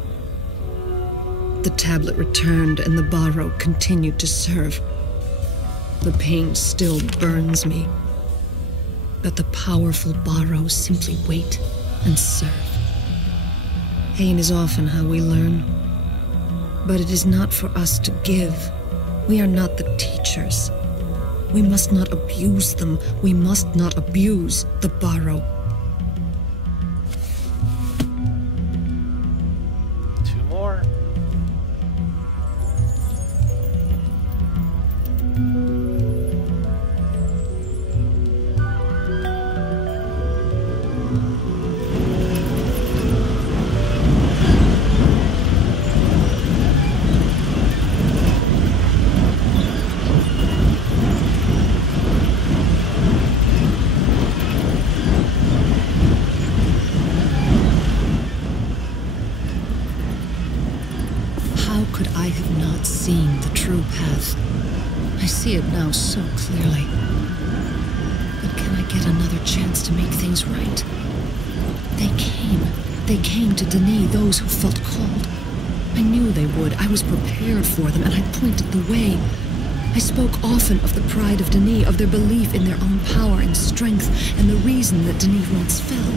The tablet returned and the borrow continued to serve. The pain still burns me, but the powerful borrow simply wait and serve. Pain is often how we learn, but it is not for us to give. We are not the teachers. We must not abuse them. We must not abuse the borrow. Two more. How could I have not seen the true path? I see it now so clearly. But can I get another chance to make things right? They came to Denis, those who felt called. I knew they would. I was prepared for them, and I pointed the way. I spoke often of the pride of Denis, of their belief in their own power and strength, and the reason that Denis once fell.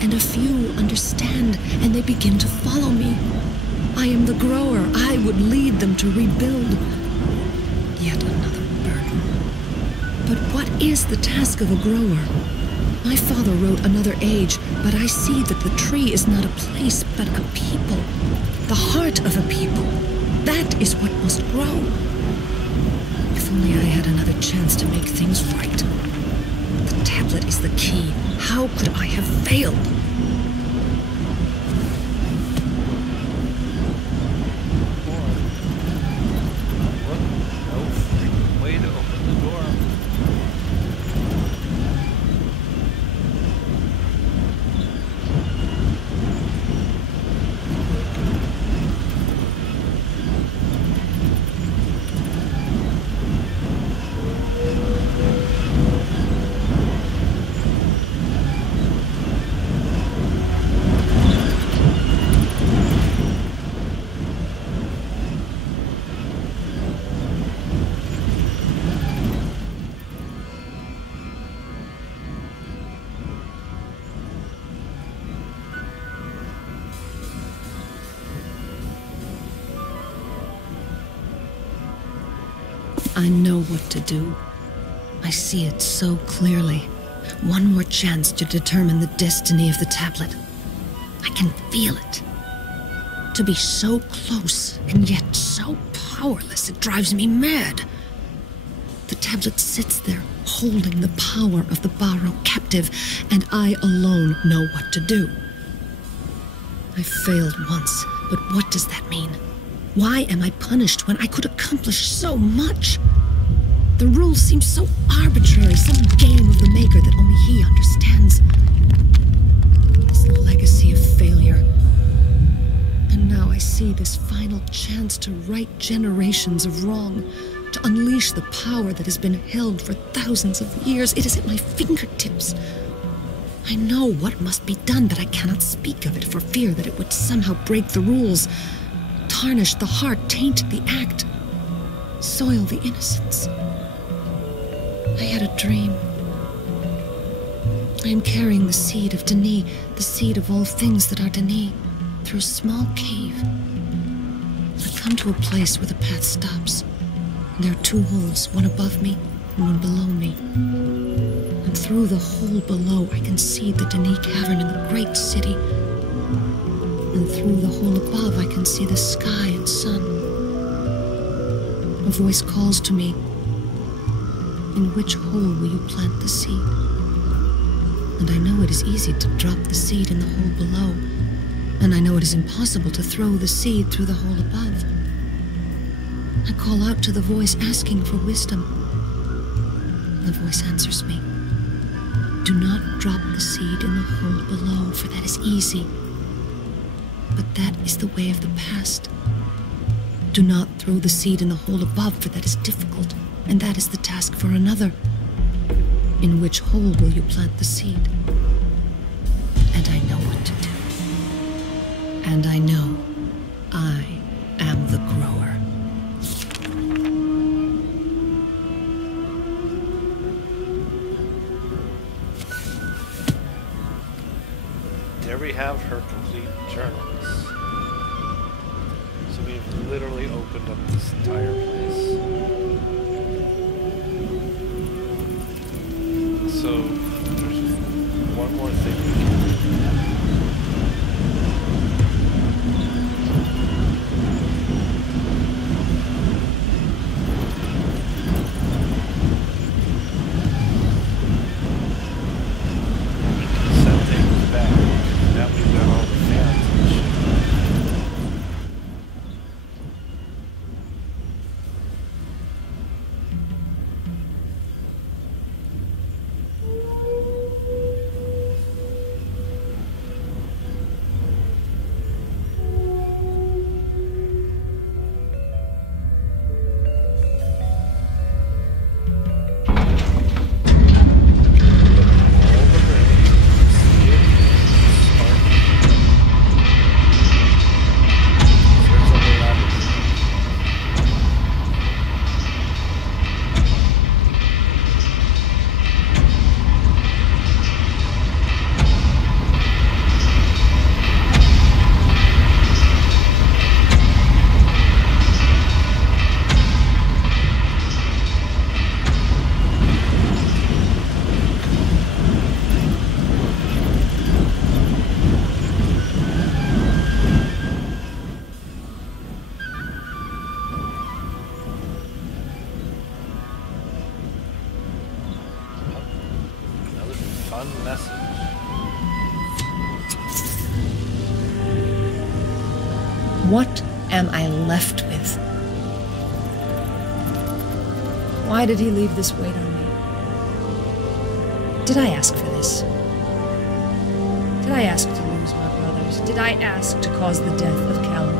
And a few understand, and they begin to follow me. I am the grower. I would lead them to rebuild. Yet another burden. But what is the task of a grower? My father wrote Another Age, but I see that the tree is not a place, but a people. The heart of a people. That is what must grow. If only I had another chance to make things right. The tablet is the key. How could I have failed? I know what to do. I see it so clearly. One more chance to determine the destiny of the tablet. I can feel it. To be so close and yet so powerless, it drives me mad. The tablet sits there, holding the power of the borrow captive, and I alone know what to do. I failed once, but what does that mean? Why am I punished when I could accomplish so much? The rules seem so arbitrary, some game of the maker that only he understands. This legacy of failure. And now I see this final chance to right generations of wrong, to unleash the power that has been held for thousands of years. It is at my fingertips. I know what must be done, but I cannot speak of it for fear that it would somehow break the rules, tarnish the heart, taint the act, soil the innocence. I had a dream. I am carrying the seed of Denis, the seed of all things that are Denis, through a small cave. I come to a place where the path stops. And there are two holes, one above me and one below me. And through the hole below, I can see the Denis cavern in the great city. And through the hole above, I can see the sky and sun. A voice calls to me. In which hole will you plant the seed? And I know it is easy to drop the seed in the hole below. And I know it is impossible to throw the seed through the hole above. I call out to the voice asking for wisdom. The voice answers me. Do not drop the seed in the hole below, for that is easy. But that is the way of the past. Do not throw the seed in the hole above, for that is difficult. And that is the task for another. In which hole will you plant the seed? And I know what to do. And I know I am the grower. There we have her complete journals. So we've literally opened up this entire place. So there's one more thing we can do. Message. What am I left with? Why did he leave this weight on me? Did I ask for this? Did I ask to lose my brothers? Did I ask to cause the death of Callum?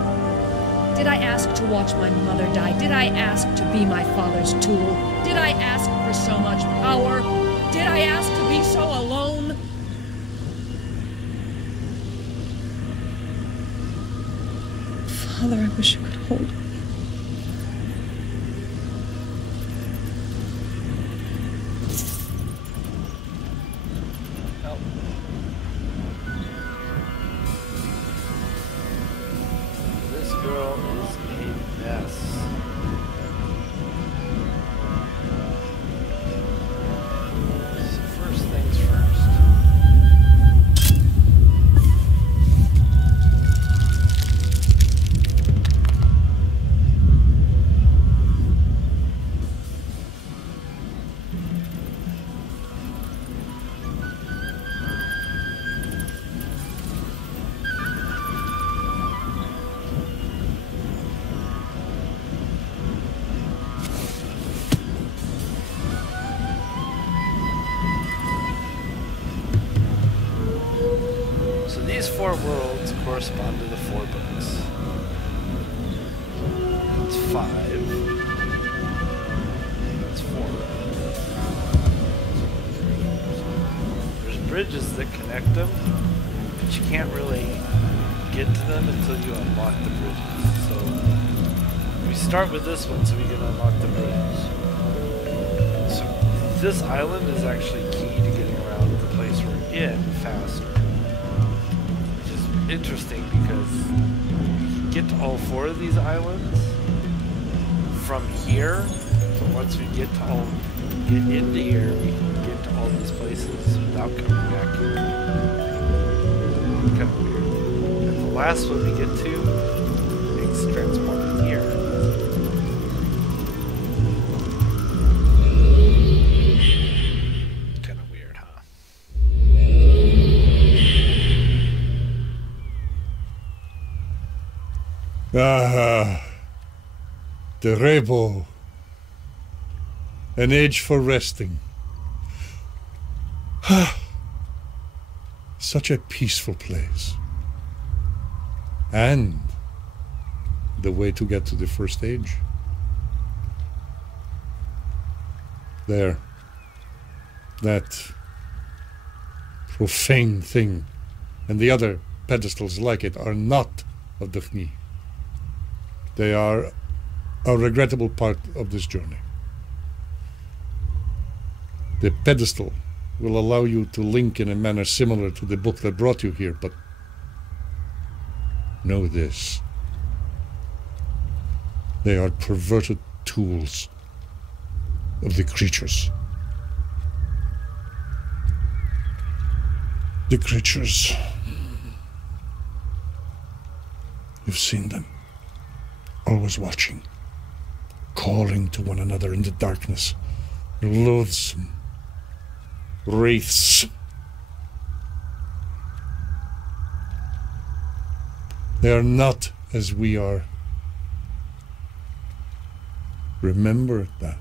Did I ask to watch my mother die? Did I ask to be my father's tool? Did I ask for so much power? Did I ask to be so alone? Father, I wish you could hold me. Help. This girl is a mess. First things first. These 4 worlds correspond to the 4 books. That's 5. That's 4. There's bridges that connect them, but you can't really get to them until you unlock the bridges. So we start with this one so we can unlock the bridges. So this island is actually key to getting around the place we're in faster. Interesting because you can get to all 4 of these islands from here. So once we get into here, we can get to all these places without coming back here. Kind of weird. And the last one we get to makes transporting here. Kind of weird, huh? Ah, the Rebo. An age for resting. Such a peaceful place. And the way to get to the first age. There. That profane thing and the other pedestals like it are not of Daphne. They are a regrettable part of this journey. The pedestal will allow you to link in a manner similar to the book that brought you here, but know this. They are perverted tools of the creatures. The creatures. You've seen them. Always watching. Calling to one another in the darkness. Loathsome. Wraiths. They are not as we are. Remember that.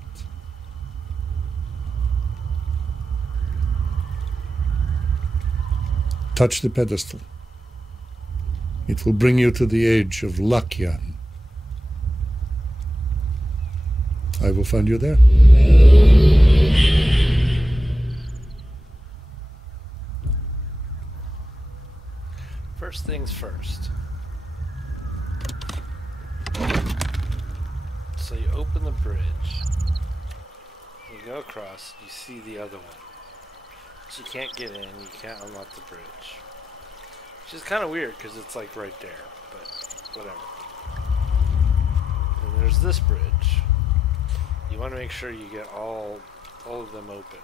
Touch the pedestal. It will bring you to the age of Lakian. I will find you there. First things first. So you open the bridge. You go across, you see the other one. But you can't get in, you can't unlock the bridge. Which is kind of weird because it's like right there, but whatever. And there's this bridge. You want to make sure you get all of them open.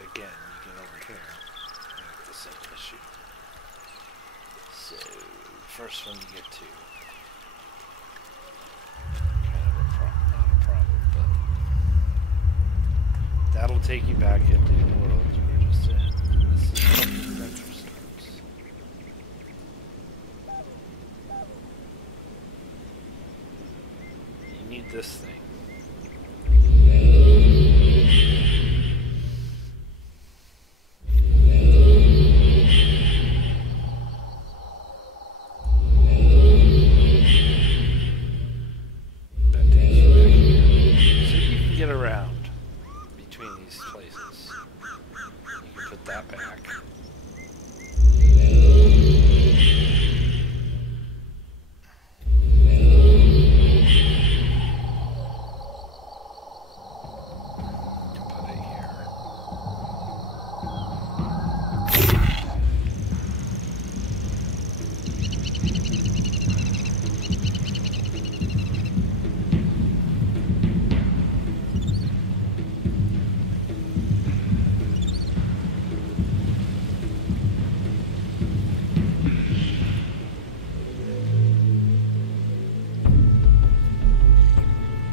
Again, you get over here. You have the same issue. So, first one you get to. Kind of not a problem, but that'll take you back into the world you were just in. This is how the adventure starts. You need this thing.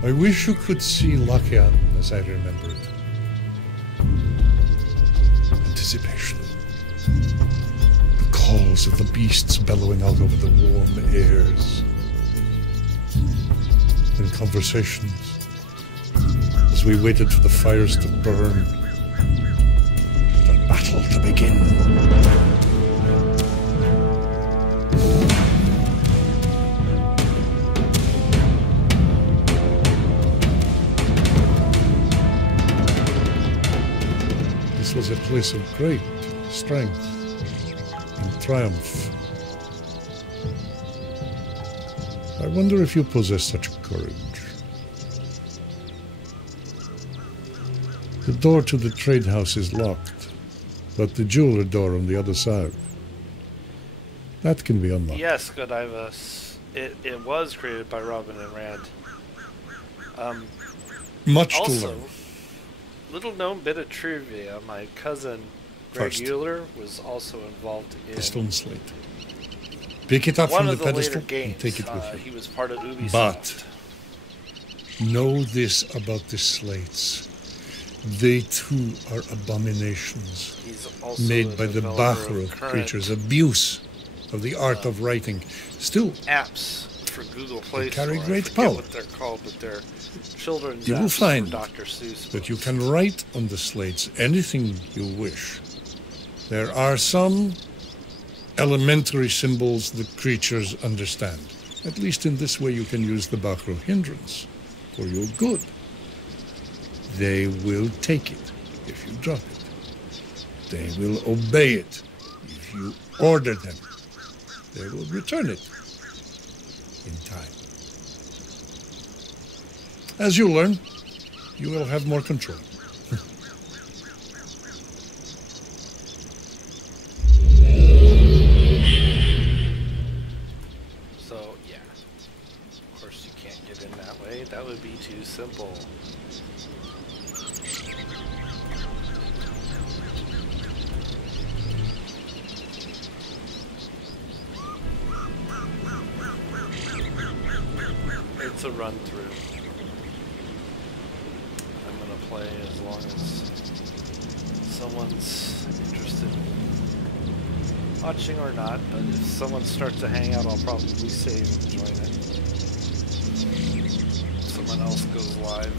I wish you could see Lakian as I remember it. Anticipation. The calls of the beasts bellowing out over the warm airs. And conversations as we waited for the fires to burn. The battle to begin. This was a place of great strength and triumph. I wonder if you possess such courage. The door to the trade house is locked, but the jeweler door on the other side, that can be unlocked. Yes, Godivas. It was created by Robin and Rand. Much also, to learn. Little known bit of trivia, my cousin Greg First. Euler was also involved in The stone slate. Pick it up one from the of the later pedestal games. and take it with you. He was part of Ubisoft. But know this about the slates. They too are abominations He's also made by the developer Bahro of current creatures, abuse of the art of writing. Still, apps for Google Play They carry Store. great I forget power. what they're called, but they're children's You will apps find for Dr. Seuss that you books. can write on the slates anything you wish. There are some elementary symbols the creatures understand. At least in this way you can use the Bakro hindrance for your good. They will take it if you drop it. They will obey it if you order them. They will return it in time. As you learn, you will have more control. So, yeah. Of course you can't get in that way. That would be too simple. It's a run through. I'm gonna play as long as someone's interested in watching or not, but if someone starts to hang out, I'll probably save and join it. Someone else goes live.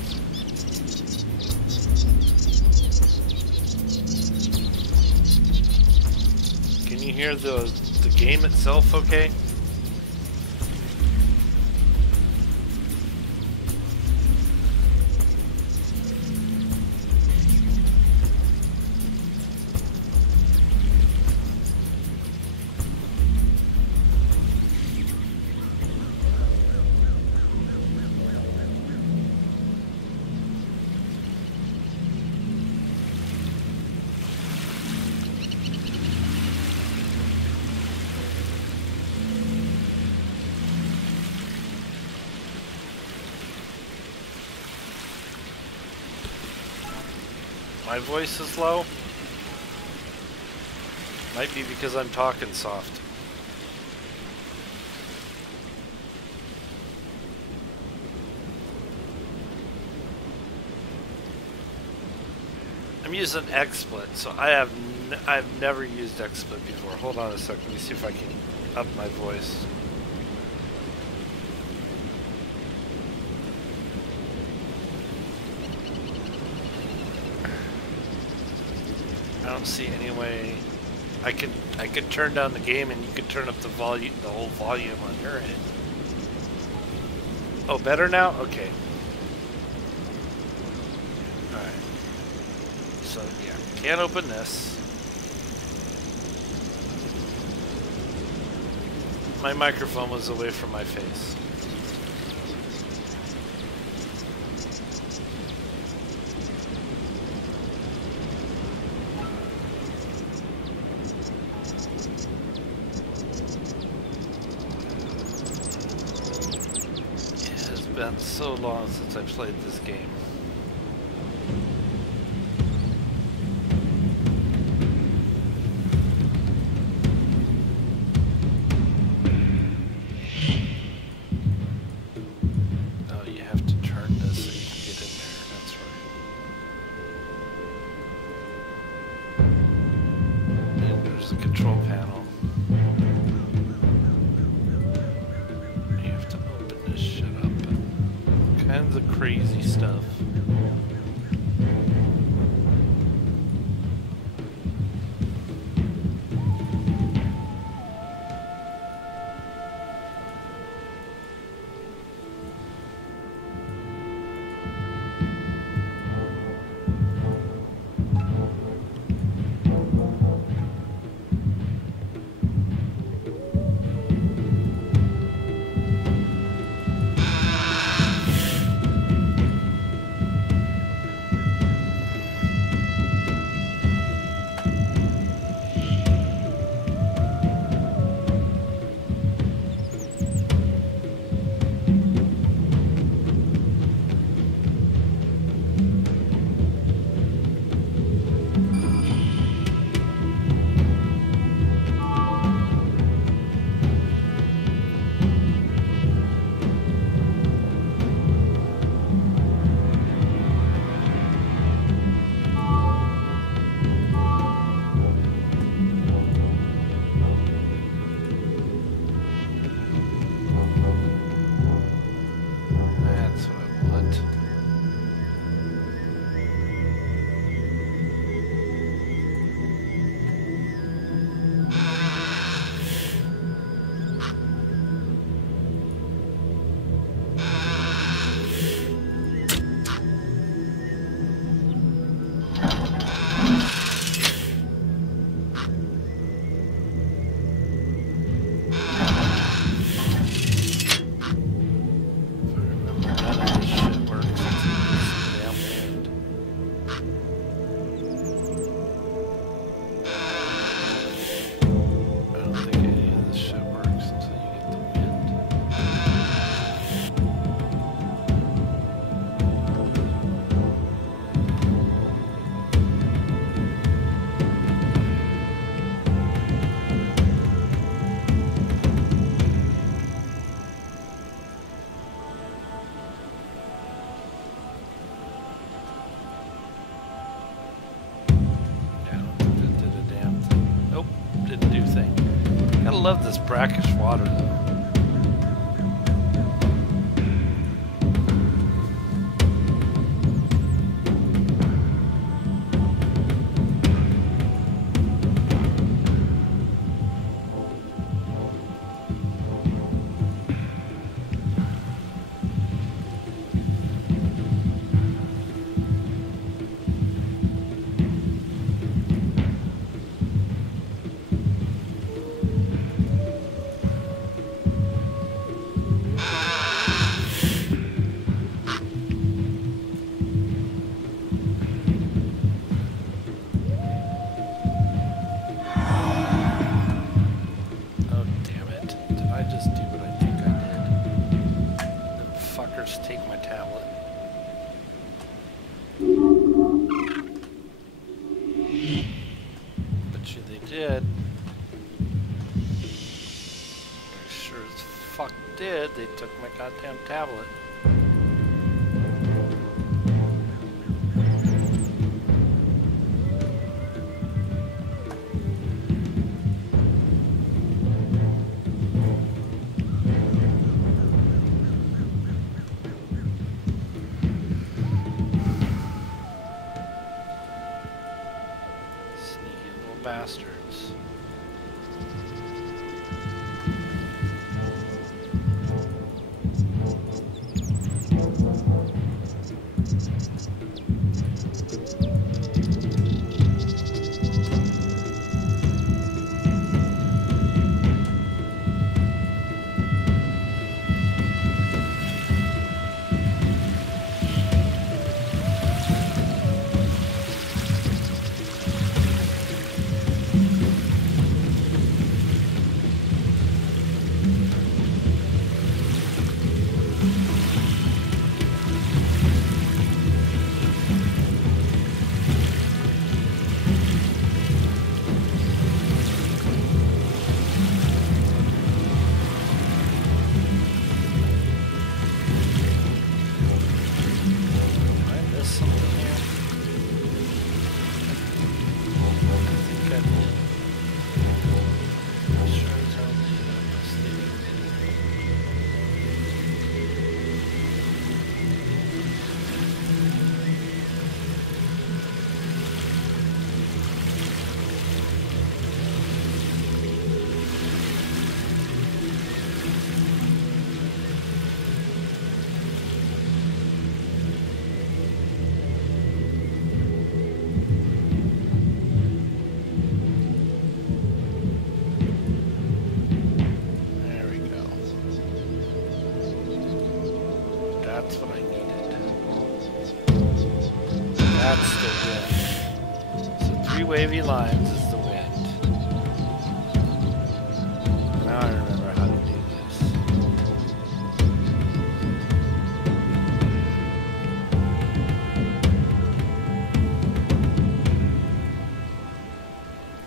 Can you hear the game itself okay? My voice is low. Might be because I'm talking soft. I'm using XSplit, so I've never used XSplit before. Hold on a sec. Let me see if I can up my voice. I don't see any way. I could turn down the game and you could turn up the volume, the whole volume on your end. Oh, better now? Okay. Alright. So yeah, can't open this. My microphone was away from my face. It's been so long since I played this game. Oh, you have to turn this so you can get in there. That's right. And there's the control panel. You have to open this shit up. Kinds of crazy stuff. love this brackish water, though. Take my tablet. Bet you they did. They sure as fuck did. They took my goddamn tablet. Bastards. Wavy lines is the wind. Now I remember how to do this.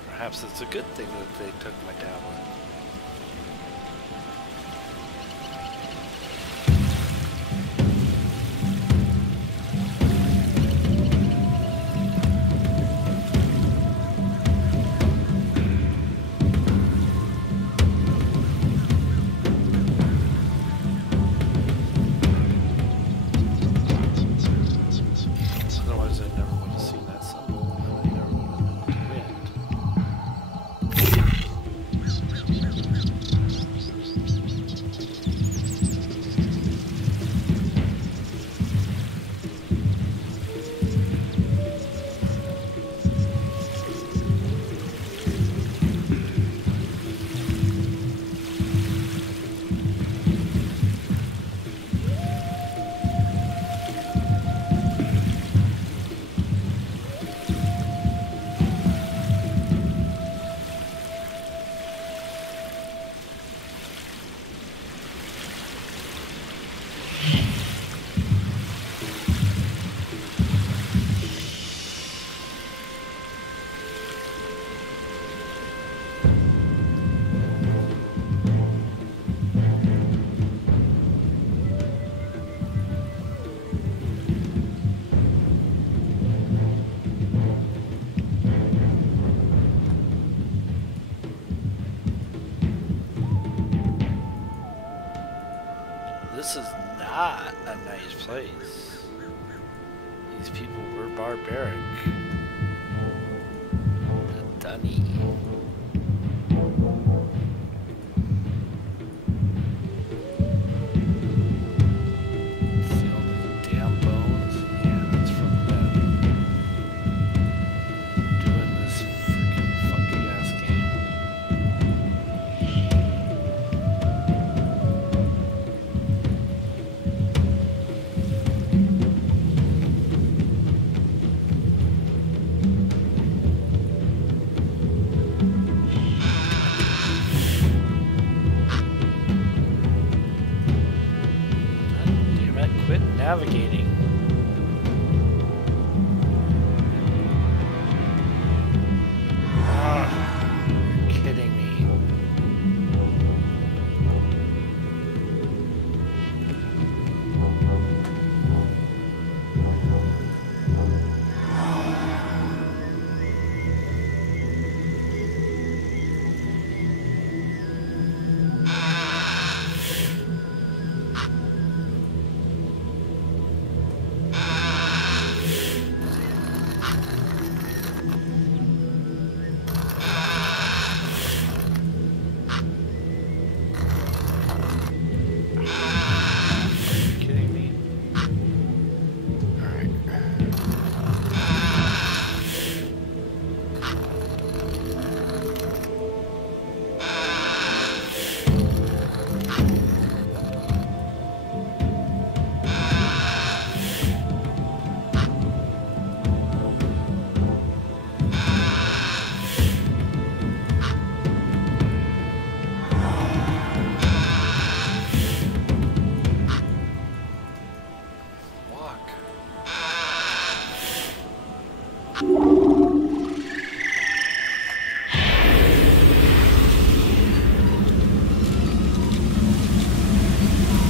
Perhaps it's a good thing that they took my tablet. not a nice place. These people were barbaric. Dunny. See all the damn bones? Yeah, that's from them. Doing this freaking funky ass game. Quit navigating. Ah, you're kidding me.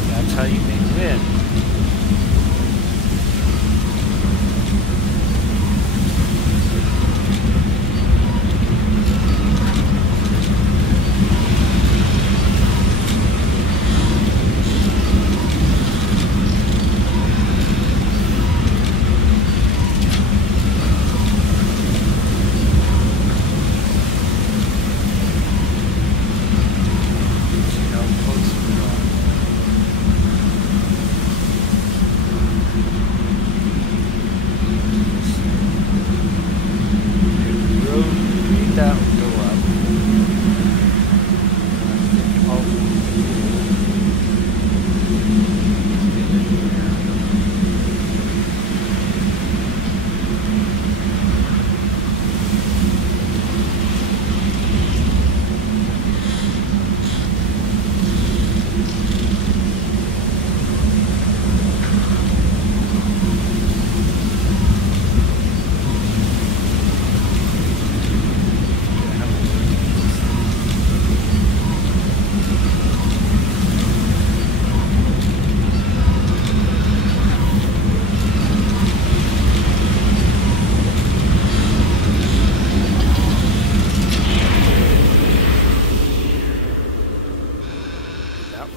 That's how you make wind.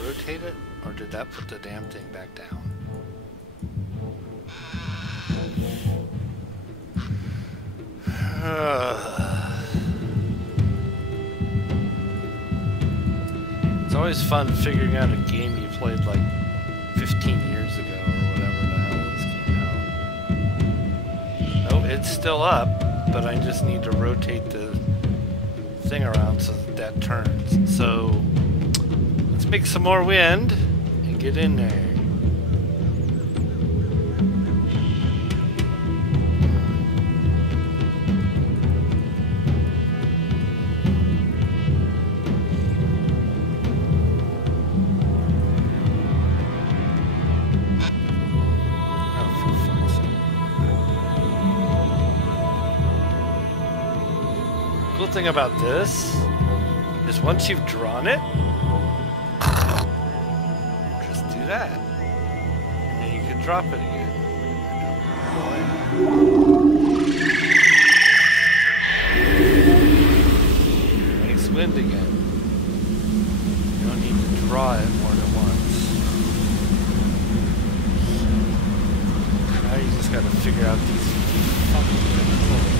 Rotate it, or did that put the damn thing back down? It's always fun figuring out a game you played like 15 years ago or whatever the hell this came out. Oh, it's still up, but I just need to rotate the thing around so that turns. So let's make some more wind and get in there. Oh, for fuck's sake. Cool thing about this is once you've drawn it, that, and then you can drop it again. Makes wind again. You don't need to draw it more than once. Now you just gotta figure out these fucking controls.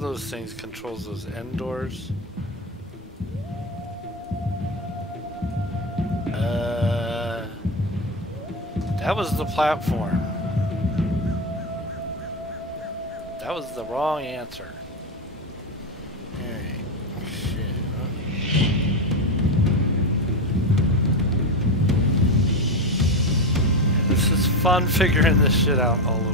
Those things controls those end doors. That was the platform. That was the wrong answer. Alright. Shit. This is fun figuring this shit out all over.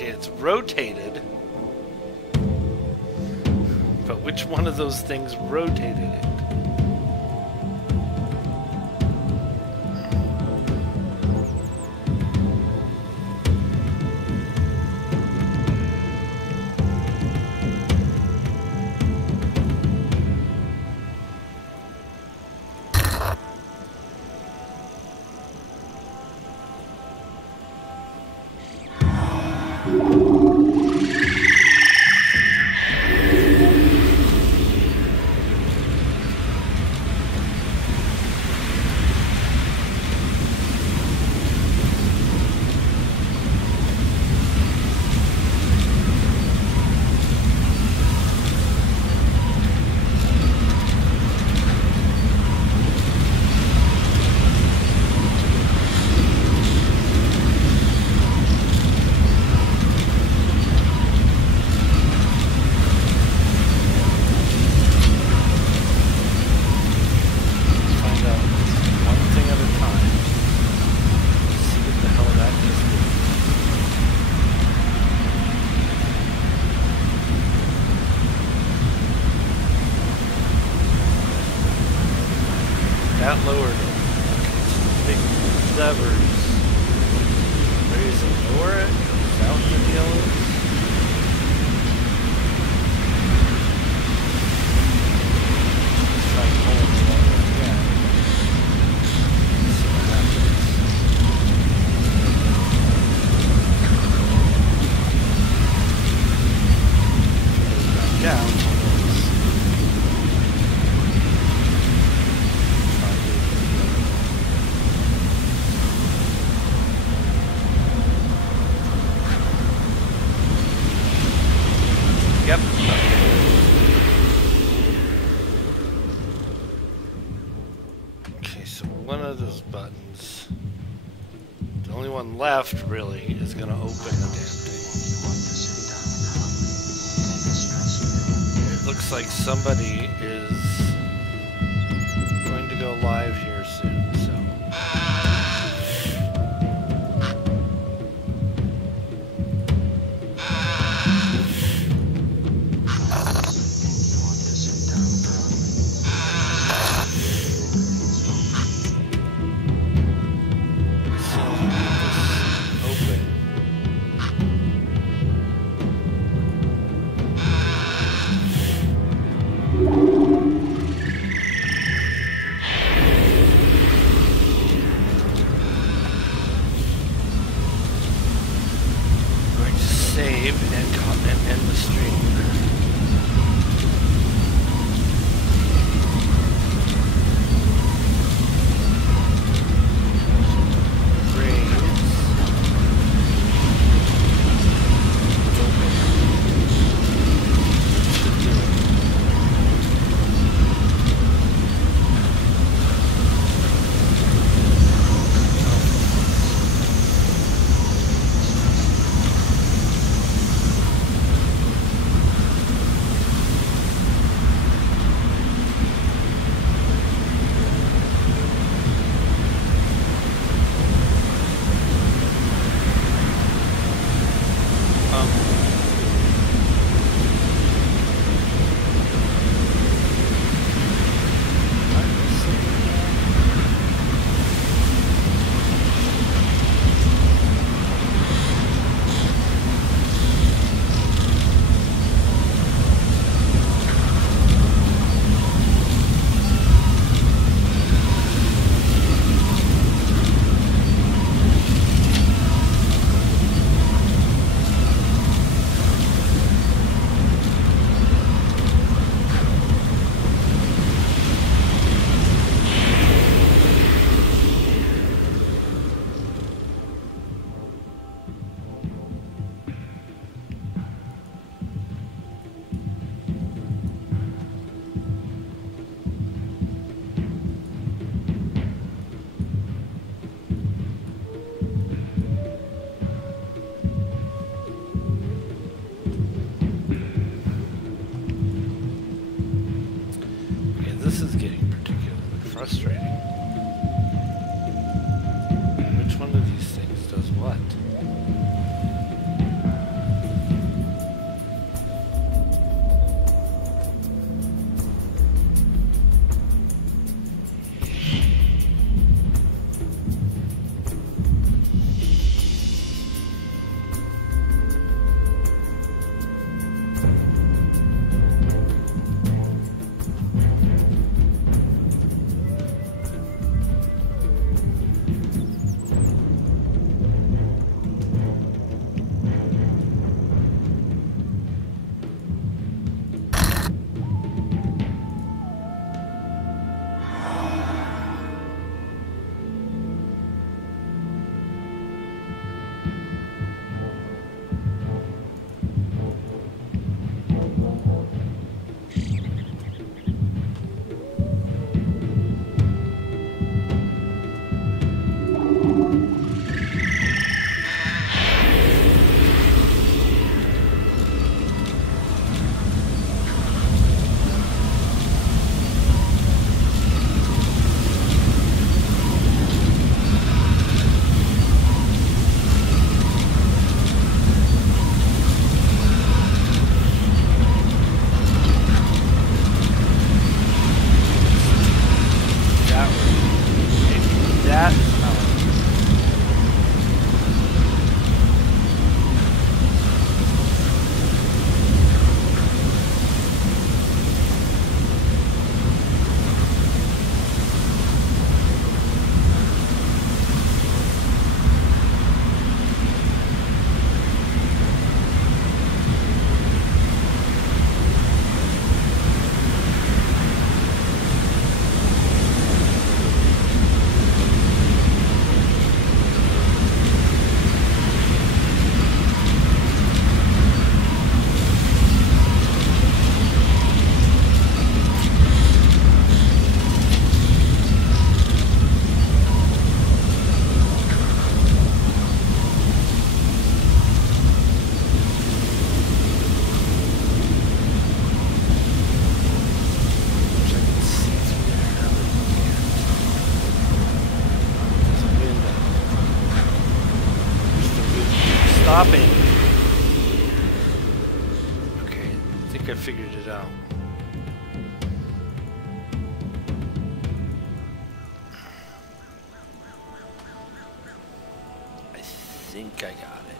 It's rotated, but which one of those things rotated it? that lowered it. Okay, so big levers. Raise and lower it. Is that what the deal is? Let's try pulling the lever again. See what happens. Back down. Yep. Okay, so one of those buttons, the only one left really, is going to open the damn thing. It looks like somebody is going to go live here soon, so. Save and end the stream. This is getting particularly frustrating. Which one of these things does what? that is a mountain. Stopping. Okay, I think I figured it out. I think I got it.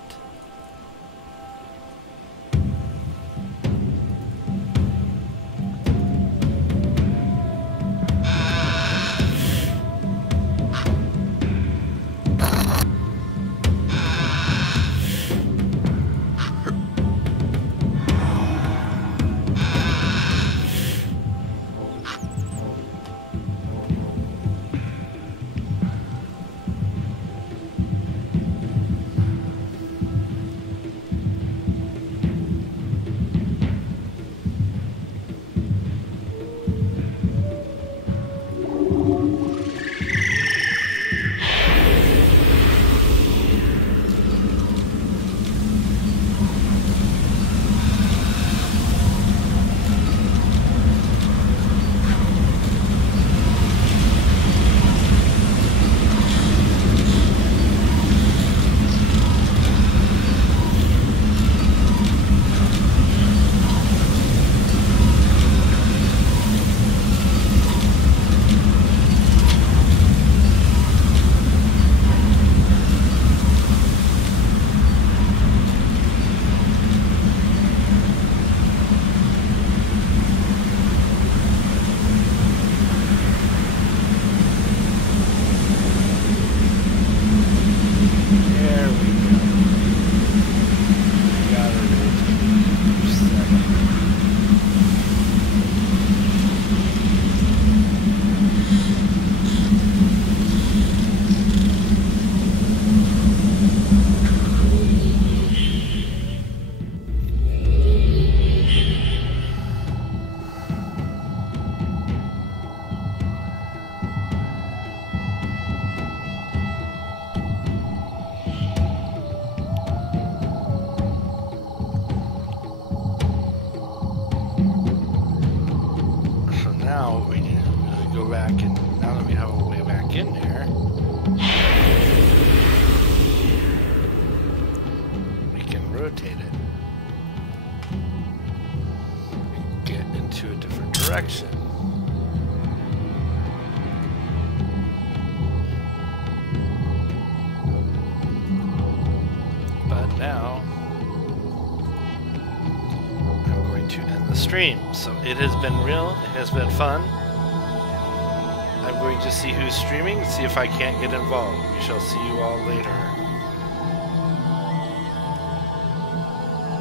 Now we need to go back, and now that we have a way back in there, we can rotate it and get into a different direction. But now to end the stream. So it has been real, it has been fun. I'm going to see who's streaming, see if I can't get involved. We shall see you all later.